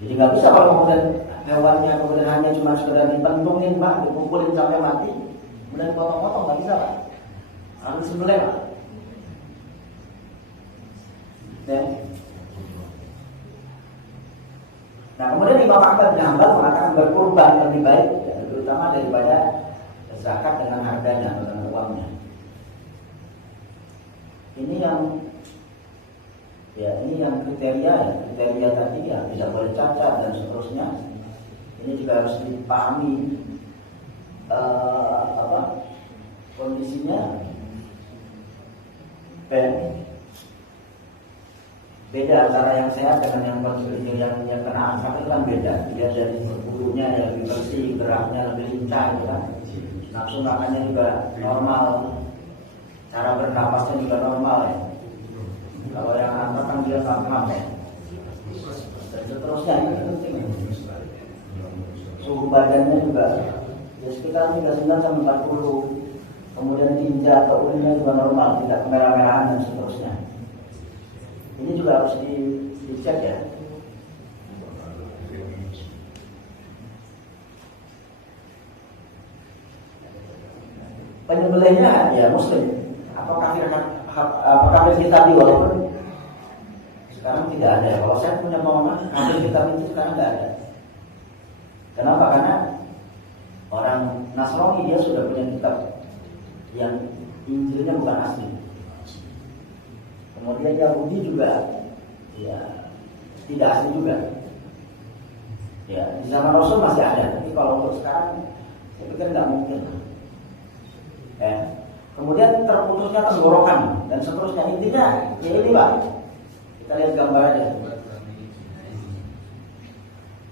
Jadi nggak bisa kalau kemudian hewannya kemudian hanya cuma sekedar dipentungin, Pak, dikumpulin sampai mati, kemudian potong-potong, nggak bisa, Pak. Harus disembelih, Pak. Nah, kemudian Imam Ahmad bin Hanbal mengatakan berkurban lebih baik, ya, terutama daripada zakat dengan harganya atau dengan uangnya. Ini yang kriteria tadi ya, tidak boleh cacat dan seterusnya. Ini juga harus dipahami kondisinya. Beda antara yang sehat dengan yang kena asap itu kan beda. Dia dari bulunya yang lebih bersih, geraknya lebih lincah, gitu kan. Nafsu makannya juga normal, cara bernapasnya juga normal ya. Kalau yang anak kan dia paham ya. Dan seterusnya itu penting. Suhu badannya juga ya sekitar 39 sampai 40. Kemudian tinja atau urinnya juga normal, tidak kemerah-merahan dan seterusnya. Ini juga harus dicek ya. Penyembelihnya ya muslim atau kafir kitab, walaupun sekarang tidak ada. Kalau saya punya pengalaman kafir kitab itu sekarang tidak ada. Kenapa? Karena orang Nasrani dia sudah punya kitab yang Injilnya bukan asli. Kemudian Yahudi juga ya tidak asli juga. Ya di zaman Rasul masih ada, tapi kalau untuk sekarang saya pikir nggak mungkin. kemudian terputusnya tenggorokan dan seterusnya. Intinya ya ini Pak, kita lihat gambar aja.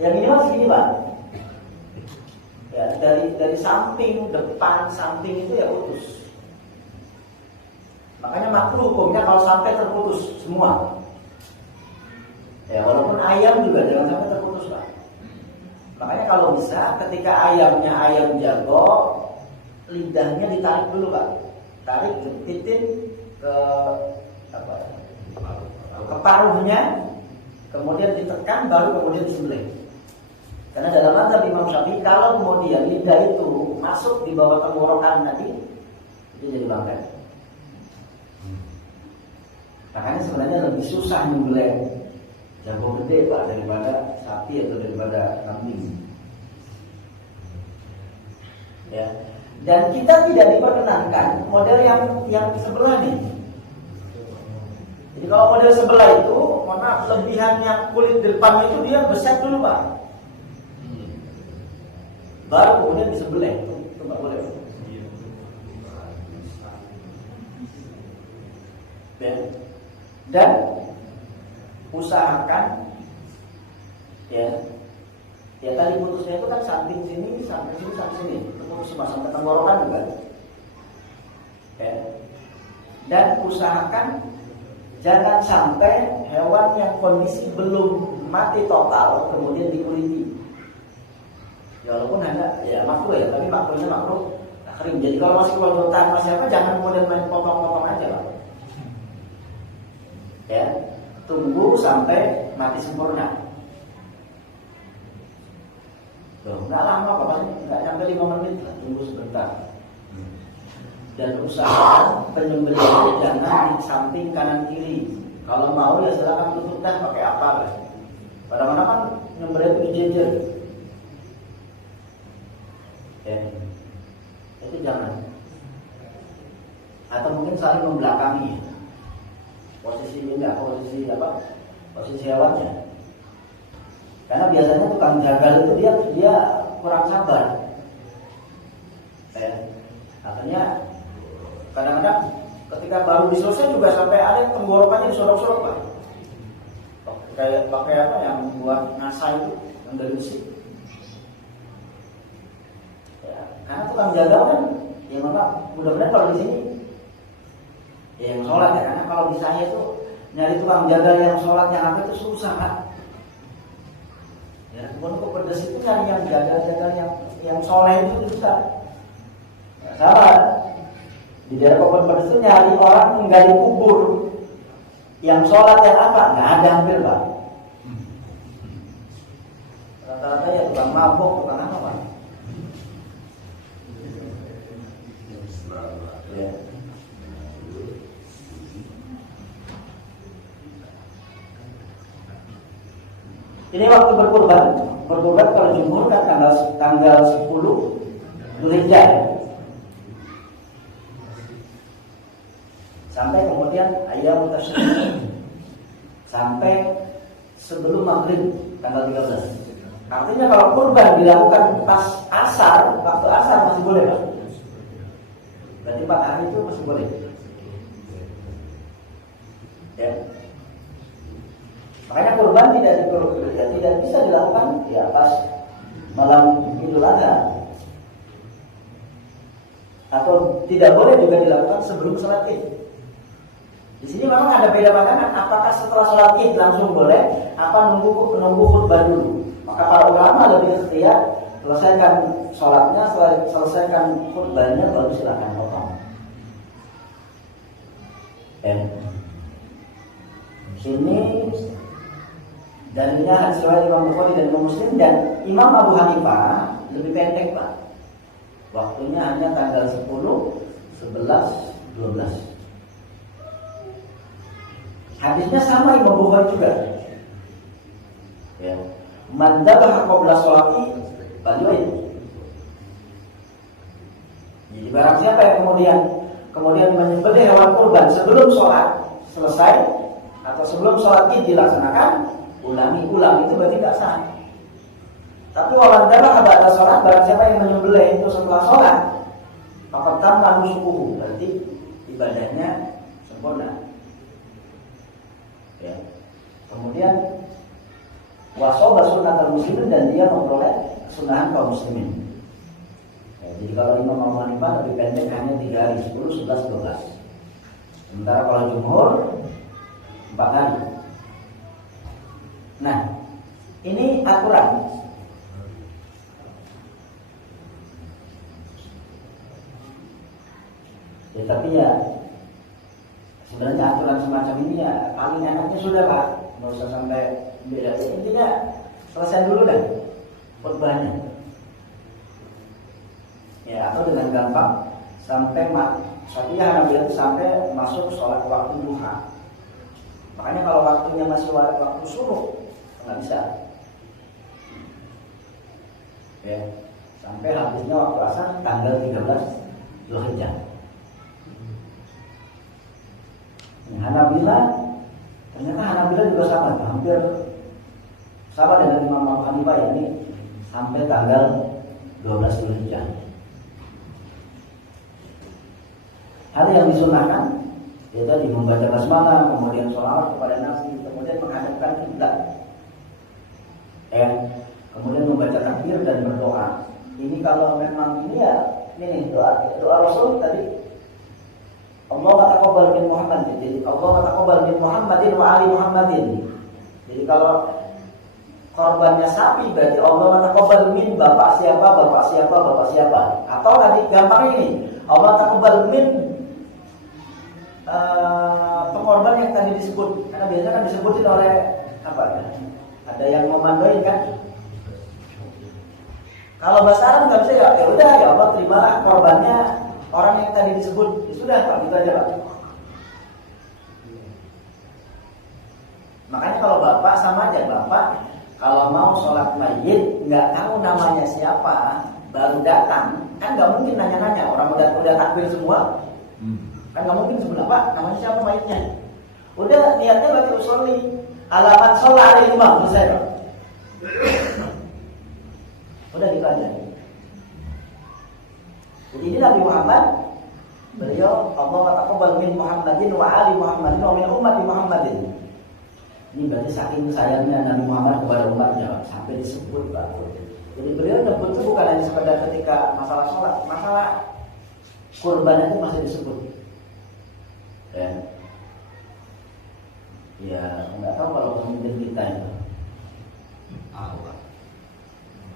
Yang minimal segini Pak. Ya, dari samping, depan, samping itu ya putus. Makanya makruh hukumnya kalau sampai terputus semua. Ya, walaupun ayam juga jangan sampai terputus Pak. Makanya kalau bisa ketika ayamnya ayam jago, lidahnya ditarik dulu Pak. Tarik titik ke ke paruhnya, kemudian ditekan, baru kemudian disembelih. Karena dalam mazhab Imam Syafi'i kalau kemudian lidah itu masuk di bawah tenggorokan tadi, itu jadi bangkai. Makanya sebenarnya lebih susah nyembelih jago gede Pak daripada sapi atau daripada kambing. Ya. Dan kita tidak diperkenankan model yang sebelah nih. Jadi kalau model sebelah itu, mana kelebihannya kulit depan itu dia besar dulu Pak. Baru kemudian disembelih, itu nggak boleh. Dan usahakan ya tadi putusnya itu kan samping sini sampai sini itu putus semua sampai tenggorokan juga ya. Dan usahakan jangan sampai hewan yang kondisi belum mati total kemudian dikuliti ya, walaupun hanya ya makruh ya, tapi makruhnya makruh kering. Jadi kalau masih kelanjutan masih apa, jangan kemudian main potong-potong aja Pak ya, tunggu sampai mati sempurna. Loh, nggak lama Pak, nggak sampai 5 menit lah, tunggu sebentar. Dan usahakan penyembelihan jangan di samping kanan kiri. Kalau mau ya silakan tutup dah pakai apa lah. Kadang-kadang kan nyembelih itu dijejer. Ya, itu jangan. Atau mungkin saling membelakangi. Posisi hewannya. Karena biasanya tukang jagal itu dia kurang sabar. Akhirnya kadang-kadang ketika baru diselesai juga sampai ada yang tenggorokannya disorok-sorok Pak. Kayak pakai apa yang buat nasa itu yang dari besi. Ya, karena tukang jagal kan, ya maka mudah-mudahan kalau di sini ya yang sholat ya, karena kalau di saya itu nyari tukang jagal yang sholat yang apa itu susah Pak. Ya, untuk pedas itu nyari yang jagal-jagal yang soleh itu susah. Ya, salah. Di daerah Kabupaten Pedas itu nyari orang menggali kubur yang sholat yang apa? Nggak ada hampir Pak. Rata-rata ya tukang mabok, tukang apa Pak? Ya. Ini waktu berkurban kalau jumhur kan tanggal 10 Dzulhijjah. Sampai kemudian ayam tasyrik sampai sebelum maghrib tanggal 13. Artinya kalau kurban dilakukan pas asar, waktu asar masih boleh Pak. Berarti 4 hari itu masih boleh. Ya. Makanya kurban tidak bisa dilakukan ya pas malam Idul Adha. Atau tidak boleh juga dilakukan sebelum sholat Id. Di sini memang ada beda pandangan, apakah setelah sholat Id langsung boleh, apa nunggu khutbah dulu. Maka para ulama lebih ikhtiar, selesaikan sholatnya, selesaikan khutbahnya, baru silakan potong. Ini dalilnya hadis riwayat Imam Bukhari dan Imam Muslim, dan Imam Abu Hanifah lebih pendek Pak. Waktunya hanya tanggal 10, 11, 12. Hadisnya sama Imam Bukhari juga. Ya. Man dzabha qabla sholati falyu'id. Jadi barang siapa yang kemudian menyembelih hewan kurban sebelum sholat selesai atau sebelum sholat Id dilaksanakan, ulang itu berarti tidak sah. Tapi waman dzabha ba'da sholat, barang siapa yang menyembelih itu setelah sholat, Fakat tamma nusukuhu, berarti ibadahnya sempurna. Ya. Kemudian wasoba sunnatul muslimin, dan dia memperoleh kesunahan kaum muslimin. Ya, jadi kalau Imam Abu Hanifah lebih pendek, hanya 3 hari, 10, 11, 12. Sementara kalau jumhur 4 hari. Nah, ini aturan. Ya, tapi ya sebenarnya aturan semacam ini ya paling enaknya sudah Pak, nggak usah sampai beda. Intinya selesai dulu dah khutbahnya. Ya, atau dengan gampang sampai Syafi'iyah itu sampai masuk sholat waktu duha. Makanya kalau waktunya masih waktu subuh nggak bisa. Ya, sampai habisnya waktu asar tanggal 13 Dzulhijjah. Hanabilah, ternyata Hanabilah juga sama, hampir sama dengan Imam Abu Hanifah, ya, ini sampai tanggal 12 Dzulhijjah. Hal yang disunahkan yaitu tadi membaca basmalah, kemudian sholawat kepada Nabi, kemudian menghadapkan kiblat, kemudian membaca takbir dan berdoa. Ini kalau memang ini ya, ini doa Rasul tadi, Allah taqabbal min Muhammad. Jadi Allah taqabbal min Muhammadin wa ali Muhammadin. Jadi kalau korbannya sapi, berarti Allah taqabbal min bapak siapa, bapak siapa, bapak siapa. Atau nanti gampang ini, Allah taqabbal min pengorban yang tadi disebut. Karena biasanya kan disebutin oleh apa ya? Ada yang memandoin kan? Kalau bahasa Arab nggak bisa, ya udah, ya Allah terimalah korbannya orang yang tadi disebut. Ya sudah Pak, gitu aja Pak. Makanya kalau bapak sama aja, bapak kalau mau sholat mayit nggak tahu namanya siapa, baru datang, kan nggak mungkin nanya-nanya. Orang udah takbir semua, kan nggak mungkin sebenarnya Pak namanya siapa mayitnya. Udah niatnya berarti usolli alamat sholat ada imam, selesai Pak. Udah gitu aja. Jadi ini Nabi Muhammad, beliau Allah taqabbal min Muhammadin wa ali Muhammadin wa min ummati Muhammadin. Ini berarti saking sayangnya Nabi Muhammad kepada umatnya sampai disebut Pak. Jadi beliau nyebut itu bukan hanya sekedar ketika masalah sholat, masalah kurban itu masih disebut. Ya nggak tahu kalau pemimpin kita itu Allah.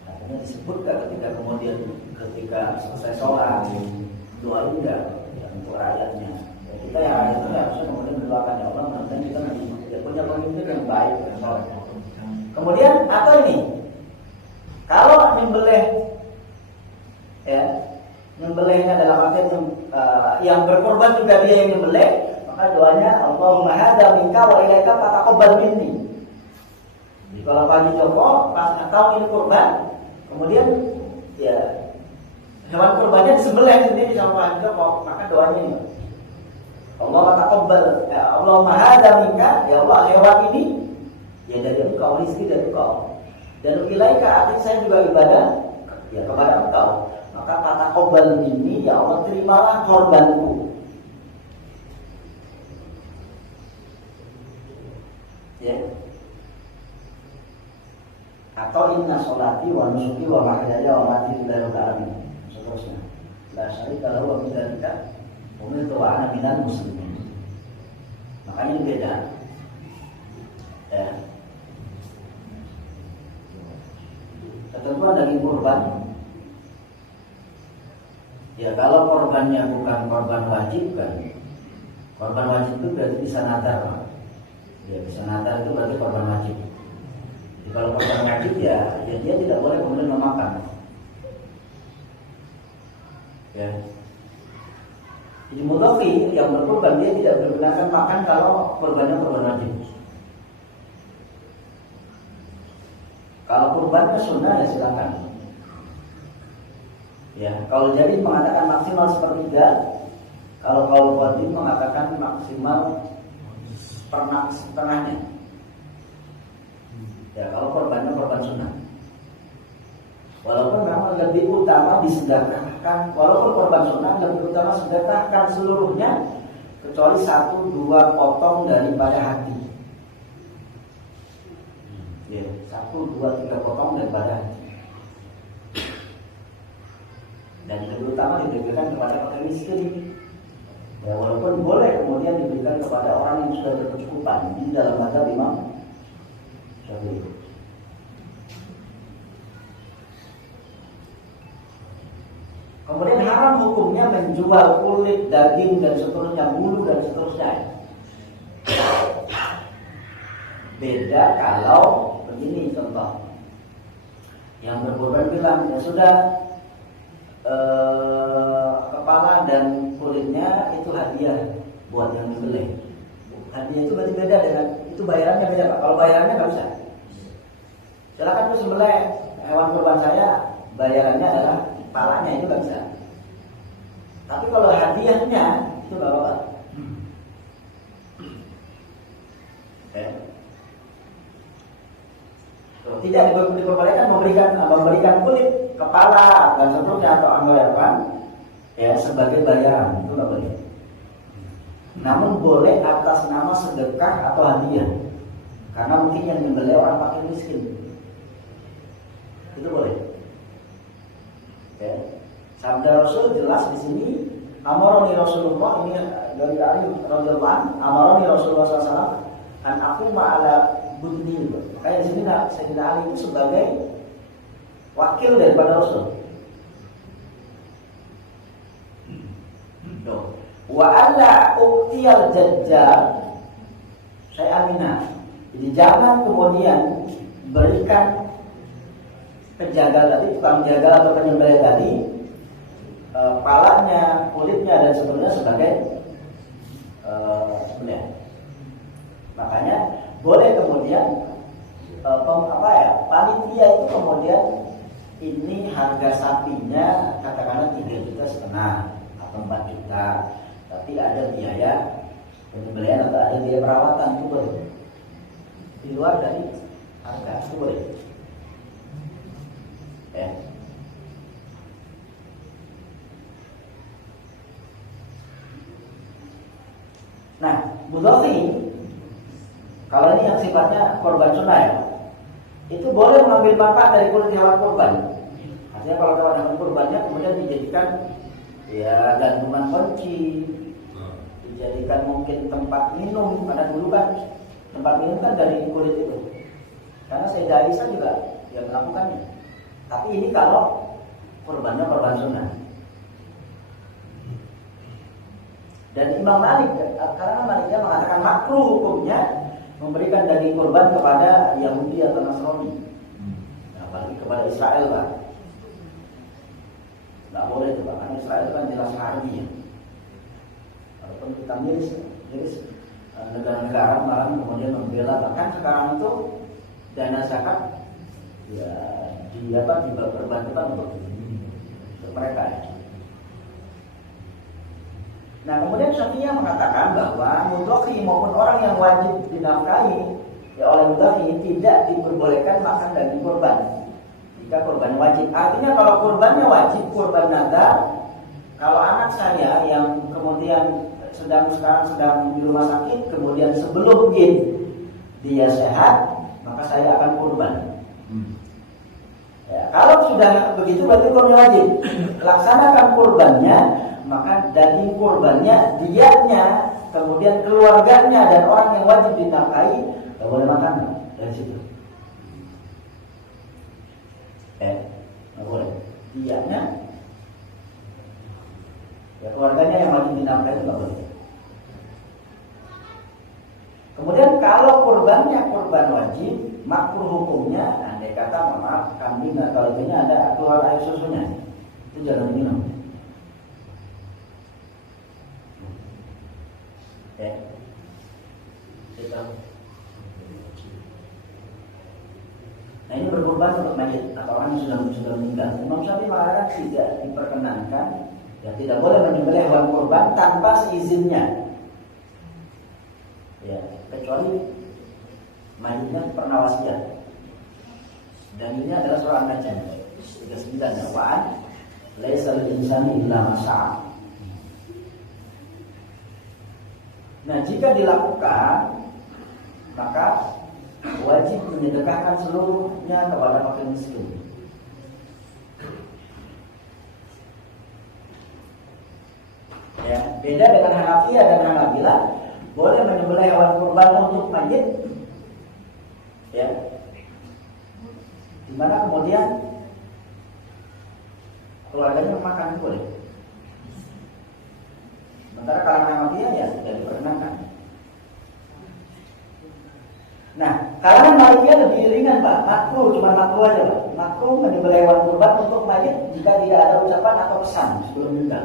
Akhirnya disebut gak ketika kemudian ketika selesai sholat doa enggak ya, untuk rakyatnya. Ya, kita yang rakyatnya harusnya kemudian berdoakan ya Allah, mudah-mudahan kita nanti punya pemimpin yang baik. Kemudian atau ini, kalau nyembelih, ya nyembelihnya dalam artian yang berkorban juga dia yang nyembelih, maka doanya Allahumma hadza minka wa ilaika fataqabbal minni. Jadi kalau pagi Joko pas tahu ini kurban, kemudian ya hewan kurbannya disembelih sendiri sama Pak Joko, maka doanya ini Allah taqabbal, ya Allahumma hadza minka, ya Allah hewan ini ya dari Engkau, rezeki dari Engkau, dan ilaika artinya saya juga ibadah ya kepada Engkau, maka taqabbal minni, ya Allah terimalah korbanku. Ya. Atau inna sholati wa nusuki wa mahyaya wa mamati lillahi rabbil alamin. Seterusnya. La syarika lahu wa bidzalika umirtu wa ana minal muslimin. Makanya ini beda. Ya. Ketentuan daging kurban. Ya kalau korbannya bukan korban wajib kan. Korban wajib itu berarti bisa nadar, Pak. Ya bisa nadar itu berarti korban wajib. Jadi kalau korban wajib ya dia tidak boleh kemudian memakan. Ya. Jadi mudhafi yang berkorban dia tidak bergunakan makan kalau korbannya korban wajib. Kalau kurbannya sunnah ya silakan. Ya, kalau jadi mengatakan maksimal sepertiga, kalau wajib mengatakan maksimal setengahnya. Ya, kalau korbannya korban sunnah. Walaupun memang lebih utama disedekahkan, walaupun korban sunnah lebih utama sedekahkan seluruhnya, kecuali 1-2 potong daripada hati. Ya, 1-2-3 potong daripada hati. Dan lebih utama diberikan kepada orang miskin. Ya, walaupun boleh kemudian diberikan kepada orang yang sudah berkecukupan di dalam mazhab Imam Syafi'i. Kemudian haram hukumnya menjual kulit, daging dan seterusnya, bulu dan seterusnya. Beda kalau begini contoh. Yang berkorban bilang ya sudah, kepala dan kulitnya itu hadiah buat yang membeli. Hadiah itu berarti beda dengan itu, bayarannya beda Pak. Kalau bayarannya nggak bisa. Silakan tuh sembelih hewan kurban saya, bayarannya adalah kepalanya, itu nggak bisa. Tapi kalau hadiahnya itu nggak apa-apa. Tidak diperbolehkan memberikan kulit, kepala dan seterusnya atau anggota ya sebagai bayaran, itu nggak boleh. Namun boleh atas nama sedekah atau hadiah, karena mungkin yang membeli orang fakir miskin, itu boleh. Ya. Sabda Rasul jelas di sini, amaroni Rasulullah, ini dari Ali radhiyallahu anhu, amaroni Rasulullah SAW an aku ma'ala budni. Kayak di sini Sayyidina Ali itu sebagai wakil daripada Rasul. Wa alla uqtiyal jajjar saya aminah. Jadi jangan kemudian berikan penjaga tadi, tukang jaga atau penyembelih tadi, kepalanya, kulitnya dan seterusnya sebagai sembelih. Makanya boleh kemudian panitia itu kemudian ini harga sapinya katakanlah 3,5 juta atau 4 juta, tapi ada biaya penyembelihan atau ada biaya perawatan, itu boleh di luar dari harga, itu boleh. Ya. Nah, mudhafi kalau ini yang sifatnya korban sunnah ya, itu boleh mengambil manfaat dari kulit hewan kurban. Artinya kalau hewan kurbannya kemudian dijadikan ya gantungan kunci, dijadikan mungkin tempat minum, karena dulu kan tempat minum kan dari kulit itu. Karena Sayyidah Aisyah juga yang melakukannya. Tapi ini kalau kurbannya korban sunnah. Dan Imam Malik, karena Maliknya mengatakan makruh hukumnya memberikan daging kurban kepada Yahudi atau Nasrani, apalagi kepada Israel Pak. Nggak boleh itu Pak, karena Israel kan jelas harbi ya. Walaupun kita miris negara-negara malah kemudian membela, bahkan sekarang itu dana zakat ya diperbantukan untuk mereka ya. Nah kemudian Syafi'iyah mengatakan bahwa mudhafi maupun orang yang wajib dinafkahi ya oleh mudhafi tidak diperbolehkan makan daging kurban jika kurban wajib. Artinya kalau kurbannya wajib, kurban nazar, kalau anak saya yang kemudian sekarang sedang di rumah sakit, kemudian sebelum dia sehat, maka saya akan kurban. Ya, kalau sudah begitu berarti kurban wajib. Laksanakan kurbannya, maka daging kurbannya, dianya, kemudian keluarganya dan orang yang wajib dinafkahi tidak boleh makan dari situ. Tidak boleh. Dianya, ya keluarganya yang wajib dinafkahi tidak boleh. Kemudian kalau kurbannya kurban wajib, makruh hukumnya, andai kata maaf kambing atau ini ada keluar air susunya, itu jangan minum. Ya, gitu. Nah ini berkorban untuk mayit atau orang yang sudah meninggal. Imam Syafi'i mengatakan tidak diperkenankan, ya tidak boleh menyembelih hewan kurban tanpa seizinnya. Ya, kecuali mayitnya pernah wasiat. Dan ini adalah seorang najam. 39 dakwaan laisa lil insani illa ma sa'a. Nah, jika dilakukan maka wajib menyedekahkan seluruhnya kepada fakir miskin. Ya, beda dengan Hanafiyah dan Hanabilah, boleh menyembelih hewan kurban untuk mayit. Ya. Dimana kemudian keluarganya makan boleh. Sementara kalangan Hanafiyah ya tidak diperkenankan. Nah, kalangan Malikiyah lebih ringan, Pak. Makruh, cuma makruh aja, Pak. Makruh menyembelih hewan kurban untuk mayit jika tidak ada ucapan atau pesan sebelum meninggal.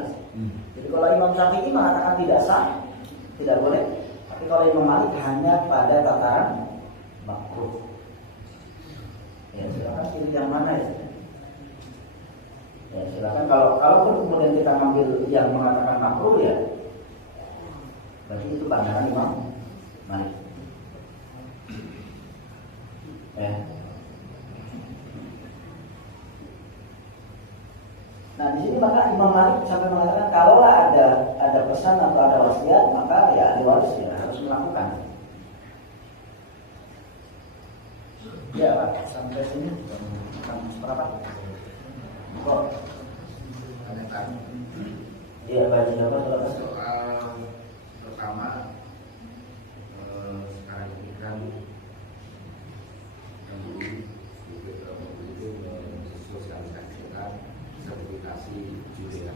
Jadi kalau Imam Syafi'i mengatakan tidak sah, tidak boleh. Tapi kalau Imam Malik hanya pada tataran makruh. Ya, silakan pilih yang mana ya. Ya, silakan kalaupun kemudian kita ngambil yang mengatakan makruh ya, berarti itu pandangan Imam Malik. Ya. Nah, di sini maka Imam Malik sampai mengatakan kalau ada pesan atau ada wasiat, maka ya ahli waris ya harus melakukan. Ya, Pak, sampai sini berapa? Kok ada kan? Iya, bagi apa soal pertama sekarang ini kan itu mensosialisasikan sertifikasi JULEA.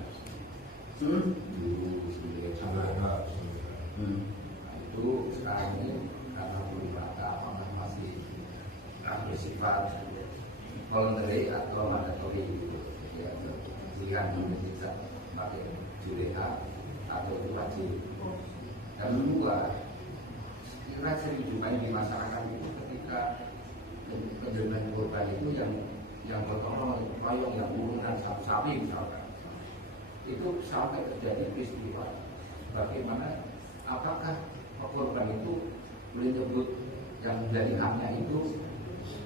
Itu sekarang ini karena belum rata apakah masih bersifat voluntary atau mandatory gitu. Ya, pilihan bisa pakai JULEA atau itu wajib. Dan kedua, kira sering jumpai di masyarakat itu ketika penjelasan korban itu yang bertolong royong yang urunan sapi misalkan itu sampai terjadi peristiwa bagaimana apakah korban itu boleh nyebut yang dari haknya itu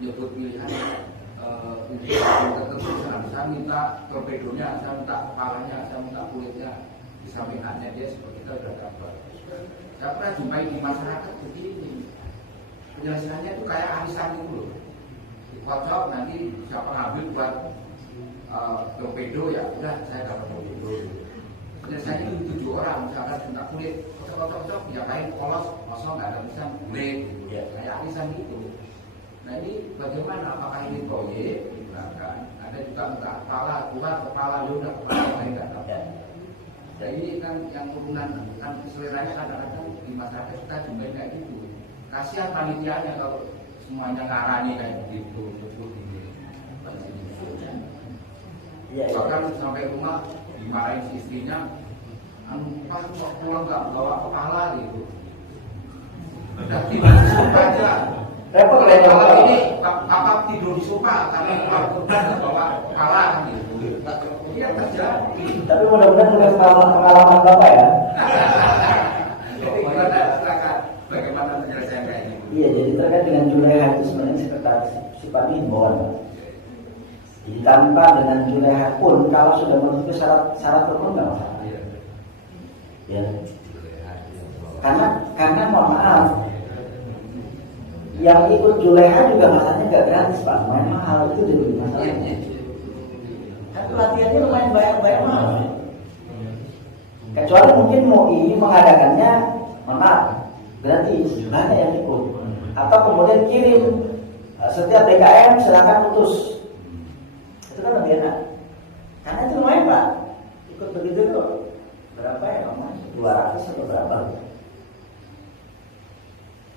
nyebut pilihan tertentu. Saya minta torpedonya, saya minta kepalanya, saya minta kulitnya, di samping haknya dia seperti kita sudah dapat. Saya pernah jumpai di masyarakat begini, penjelasannya itu kayak arisan itu loh. Dikocok nanti siapa ngambil buat torpedo ya udah saya dapat torpedo. Biasanya itu 7 orang misalkan minta kulit, kocok ya kain polos, kosong nggak ada tulisan kulit, ya kayak arisan gitu. Nah ini bagaimana? Apakah ini proyek di belakang? Ada juga minta kepala udah kepala lain nggak dapat. Jadi ini kan yang urunan kan seleranya kadang-kadang di masyarakat kita jumpai kayak gitu. Kasihan panitianya kalau semuanya ngarani kayak begitu, sebut ini. Bahkan sampai rumah dimarahin si istrinya, pas pulang nggak bawa kepala gitu. Udah tidur di sofa aja. Repot kalau ini papa tidur di sofa karena kalau nggak bawa kepala kan gitu. Iya terjadi. Tapi mudah-mudahan dengan pengalaman bapak ya. Jadi bagaimana penyelesaian kayak ini? Iya, jadi terkait dengan JULEA itu sebenarnya sekitar sifatnya himbauan. Jadi tanpa dengan JULEA pun kalau sudah memenuhi syarat rukun nggak masalah. Ya. Karena mohon maaf, yang ikut JULEA juga masanya nggak gratis Pak, lumayan mahal itu jadi masalah. Kan pelatihannya lumayan banyak mahal. Kecuali mungkin MUI mengadakannya, maaf, gratis, banyak yang ikut. Atau kemudian kirim setiap DKM silakan putus. Itu kan lebih enak. Karena itu lumayan Pak, ikut begitu tuh berapa ya Mas? 200 atau berapa?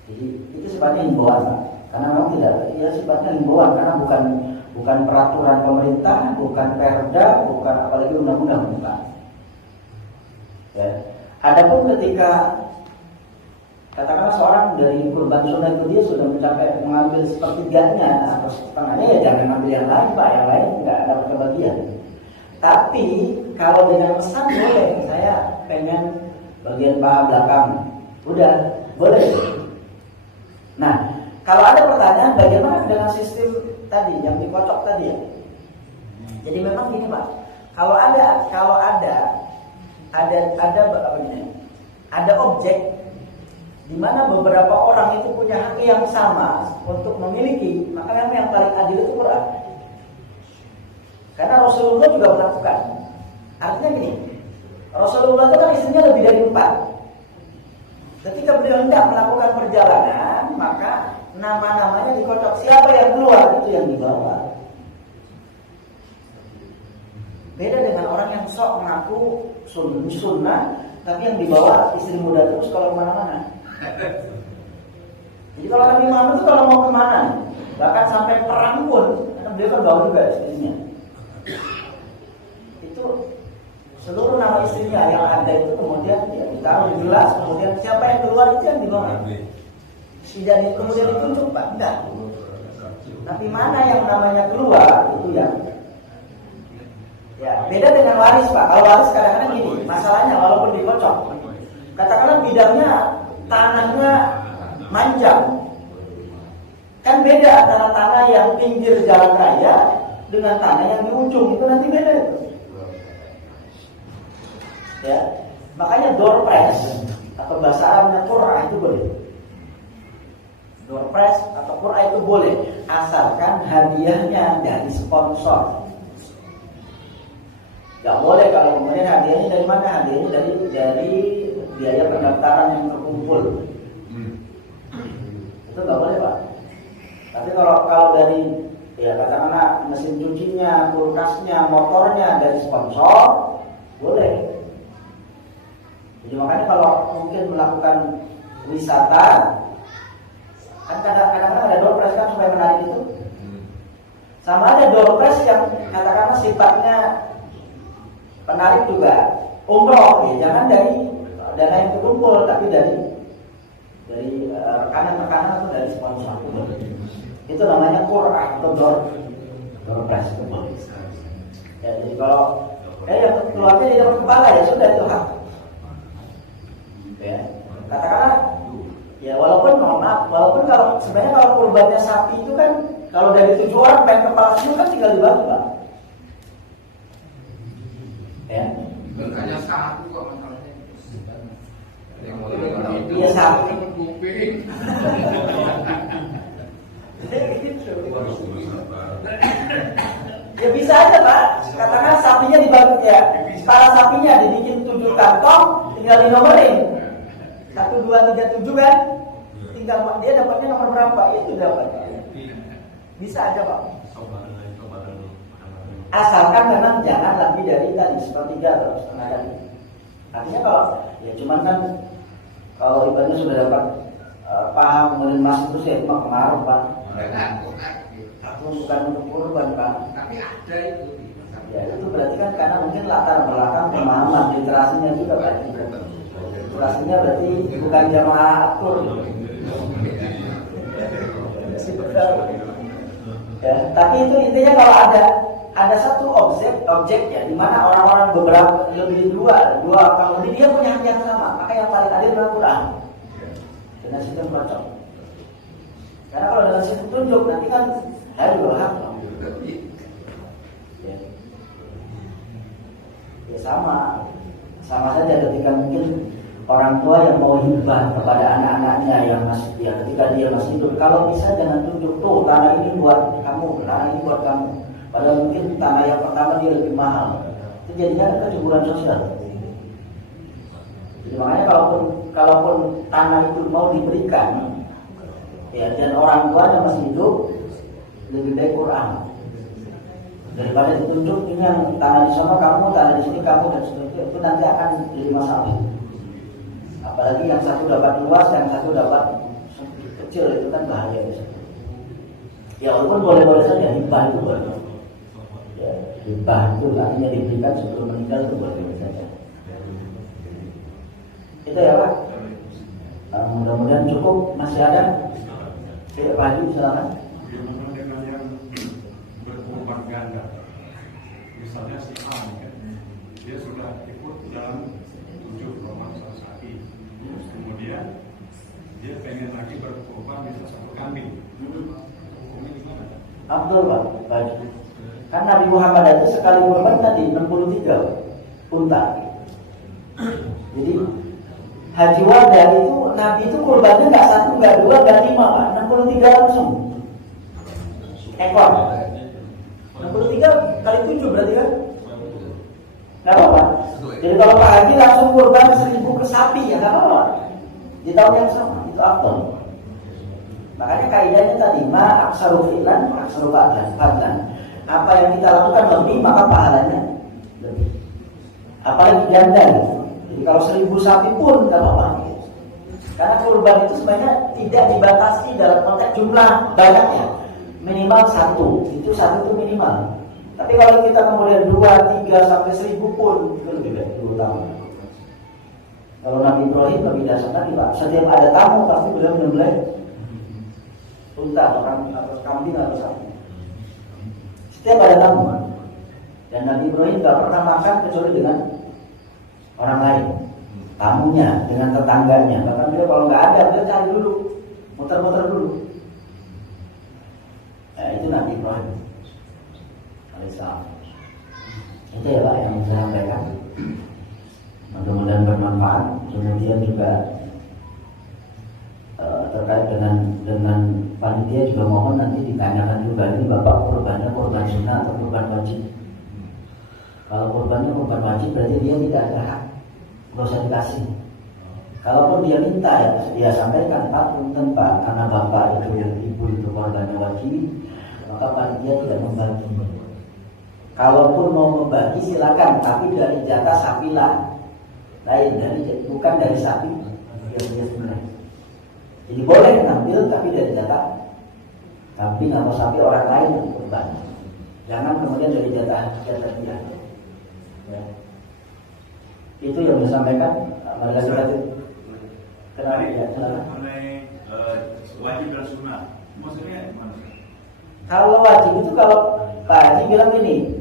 Jadi itu sifatnya himbauan Pak. Karena memang tidak, ya sifatnya himbauan karena bukan peraturan pemerintah, bukan perda, bukan apalagi undang-undang bukan. Ya. Adapun ketika katakanlah seorang dari kurban sunnah itu dia sudah mencapai mengambil sepertiganya atau setengahnya, ya jangan ambil yang lain Pak, yang lain nggak dapat kebagian. Tapi kalau dengan pesan boleh, saya pengen bagian paha belakang, udah boleh. Nah, kalau ada pertanyaan bagaimana dengan sistem tadi yang dikocok tadi ya, Jadi memang gini Pak, kalau ada objek di mana beberapa orang itu punya hak yang sama untuk memiliki, maka memang yang paling adil itu Quran. Karena Rasulullah juga melakukan. Artinya gini, Rasulullah itu kan istrinya lebih dari 4. Ketika beliau hendak melakukan perjalanan, maka nama-namanya dikocok. Siapa yang keluar itu yang dibawa. Beda dengan orang yang sok mengaku sunnah, tapi yang dibawa istri muda terus kalau kemana-mana. Jadi kalau Nabi Muhammad itu kalau mau kemana, bahkan sampai perang pun, karena beliau kan bawa juga istrinya. Itu seluruh nama istrinya yang ada itu kemudian ya ditaruh di gelas, kemudian siapa yang keluar itu yang dibawa. Tidak kemudian ditunjuk Pak, enggak. Tapi mana yang namanya keluar itu yang ya beda dengan waris Pak. Kalau waris kadang-kadang gini, masalahnya walaupun dikocok, katakanlah bidangnya tanahnya manjang, kan beda antara tanah yang pinggir jalan raya dengan tanah yang di ujung, itu nanti beda itu. Ya, makanya door prize atau bahasa Arabnya qur'ah itu boleh. Door prize atau qur'ah itu boleh asalkan hadiahnya dari sponsor. Gak boleh kalau kemudian hadiahnya dari mana? Hadiahnya dari biaya pendaftaran yang terkumpul. Itu gak boleh Pak. Tapi kalau dari ya katakanlah mesin cucinya, kulkasnya, motornya dari sponsor, boleh. Jadi makanya kalau mungkin melakukan wisata, kan kadang-kadang ada door prize kan supaya menarik itu. Sama ada door prize yang katakanlah sifatnya penarik juga, umroh, ya jangan dari dana yang terkumpul, tapi dari rekanan-rekanan atau dari sponsor. Itu namanya qur'ah atau door prize. Ya, jadi kalau yang keluarga di dapat kepala ya sudah itu hak. Ya, katakanlah ya walaupun kalau sebenarnya kalau kurbannya sapi itu kan kalau dari 7 orang pengen kepala semua kan tinggal dibagi Pak. Ya. Hanya satu kok masalahnya. Iya satu. Ya bisa aja Pak. Katakan sapinya dibagi ya. Para sapinya dibikin 7 kantong, tinggal dinomorin. 1, 2, 3, 7 kan? Tinggal dia dapatnya nomor berapa itu dapat. Bisa aja Pak. Asalkan memang jangan lebih dari tadi 1/3 atau setengah kali. Artinya kalau ya cuman kan kalau ibaratnya sudah dapat paham kemudian masuk terus ya cuma pengaruh Pak. Aku bukan untuk kurban Pak. Tapi ada itu. Ya itu berarti kan karena mungkin latar belakang pemahaman literasinya juga berarti. Literasinya berarti bukan jamaah atur. Ya, tapi itu intinya kalau ada satu objek ya di mana orang-orang beberapa lebih dua kalau lebih dia punya hak yang sama, maka yang paling adil adalah Quran dengan sistem cocok. Karena kalau dengan sistem tunjuk nanti kan ada 2 hak. Ya sama saja ketika mungkin orang tua yang mau hibah kepada anak-anaknya yang masih ya ketika dia masih hidup, kalau bisa jangan tunjuk tuh tanah ini buat kamu, tanah ini buat kamu. Padahal mungkin tanah yang pertama dia lebih mahal. Itu jadinya kecemburuan sosial. Jadi makanya kalaupun tanah itu mau diberikan, ya dan orang tuanya masih hidup, lebih baik Quran daripada ditunjuk ini yang tanah di sana kamu, tanah di sini kamu dan sebagainya. Itu nanti akan jadi masalah. Apalagi yang satu dapat luas, yang satu dapat kecil, itu kan bahaya. Ya walaupun boleh-boleh saja hibah itu boleh. Ya, hibah itu artinya diberikan sebelum meninggal itu boleh saja. Itu ya Pak. Mudah-mudahan cukup. Masih ada? Tidak Pak Haji, silakan. Dengan yang berkorban ganda, misalnya si A kan, dia sudah ikut dalam 7 rombongan sapi, kemudian dia pengen lagi berkorban bisa 1 kambing. Hukumnya gimana? Abdul Pak Haji. Kan Nabi Muhammad itu sekali kurban tadi 63 unta. Jadi haji wada itu Nabi itu kurbannya nggak 1, nggak 2, nggak 5, Pak. 63 langsung ekor. 63 kali 7 berarti kan? Nggak apa-apa. Jadi kalau Pak Haji langsung kurban 1000 ke sapi ya nggak apa-apa. Di tahun yang sama itu afdal. Makanya kaidahnya tadi aksaru fi'lan, aksaru fadlan. Apa yang kita lakukan lebih maka pahalanya lebih. Apalagi ganda. Jadi kalau 1000 sapi pun nggak apa-apa. Karena kurban itu sebenarnya tidak dibatasi dalam konteks jumlah banyaknya. Minimal 1, itu 1 itu minimal. Tapi kalau kita kemudian 2, 3 sampai 1000 pun itu lebih baik 2 tahun. Kalau Nabi Ibrahim lebih dasar lagi Pak. Setiap ada tamu pasti beliau menyembelih unta atau kambing atau sapi. Setiap ada tamu. Dan Nabi Ibrahim tidak pernah makan kecuali dengan orang lain. Tamunya, dengan tetangganya. Bahkan beliau kalau nggak ada, beliau cari dulu, muter-muter dulu. Nah, itu Nabi Ibrahim alaihissalam. Itu ya Pak yang saya sampaikan. Mudah-mudahan bermanfaat. Kemudian juga terkait dengan panitia juga mohon nanti ditanyakan juga ini Bapak kurbannya kurban sunnah atau kurban wajib. Kalau kurbannya kurban wajib berarti dia tidak ada hak, nggak usah dikasih. Kalaupun dia minta ya dia sampaikan Pak punten Pak karena Bapak itu yang ibu itu kurbannya wajib, maka panitia tidak membagi. Kalaupun mau membagi silakan, tapi dari jatah sapi lah, lain bukan dari sapi yang dia sebenarnya. Jadi boleh ngambil tapi dari jatah kambing atau sapi orang lain yang kurban. Jangan kemudian dari jatah dia. Ya. Itu yang disampaikan. Kenapa ya? Mengenai wajib dan sunnah, maksudnya gimana? Kalau wajib itu kalau Pak Haji bilang gini,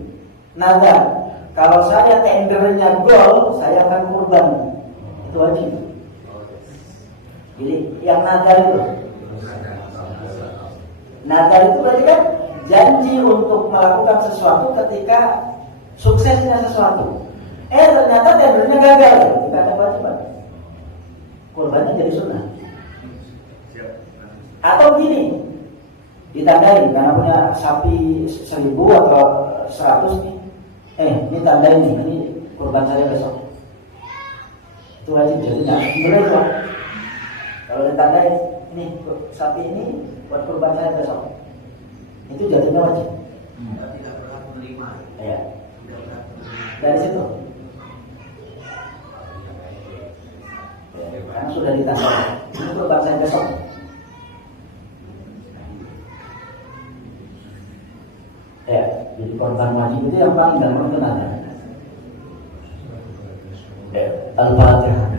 nazar, kalau saya tendernya gol, saya akan kurban. Itu wajib. Jadi yang nazar itu berarti kan janji untuk melakukan sesuatu ketika suksesnya sesuatu. Ternyata tendernya gagal, tidak ada kewajiban. Kurbannya jadi sunnah. Atau gini, ditandain karena punya sapi 1000 atau 100 nih. Ini tandain nih, ini kurban saya besok. Itu wajib jadi nggak boleh Pak. Kalau ditandain, ini sapi ini buat kurban saya besok. Itu jadinya wajib. Tidak berhak menerima. Ya. Tidak berhak menerima. Dari situ. Ya, karena sudah ditandai. Ini kurban saya besok. Ya, jadi korban wajib itu yang paling gampang kenal. Al-Fatihah.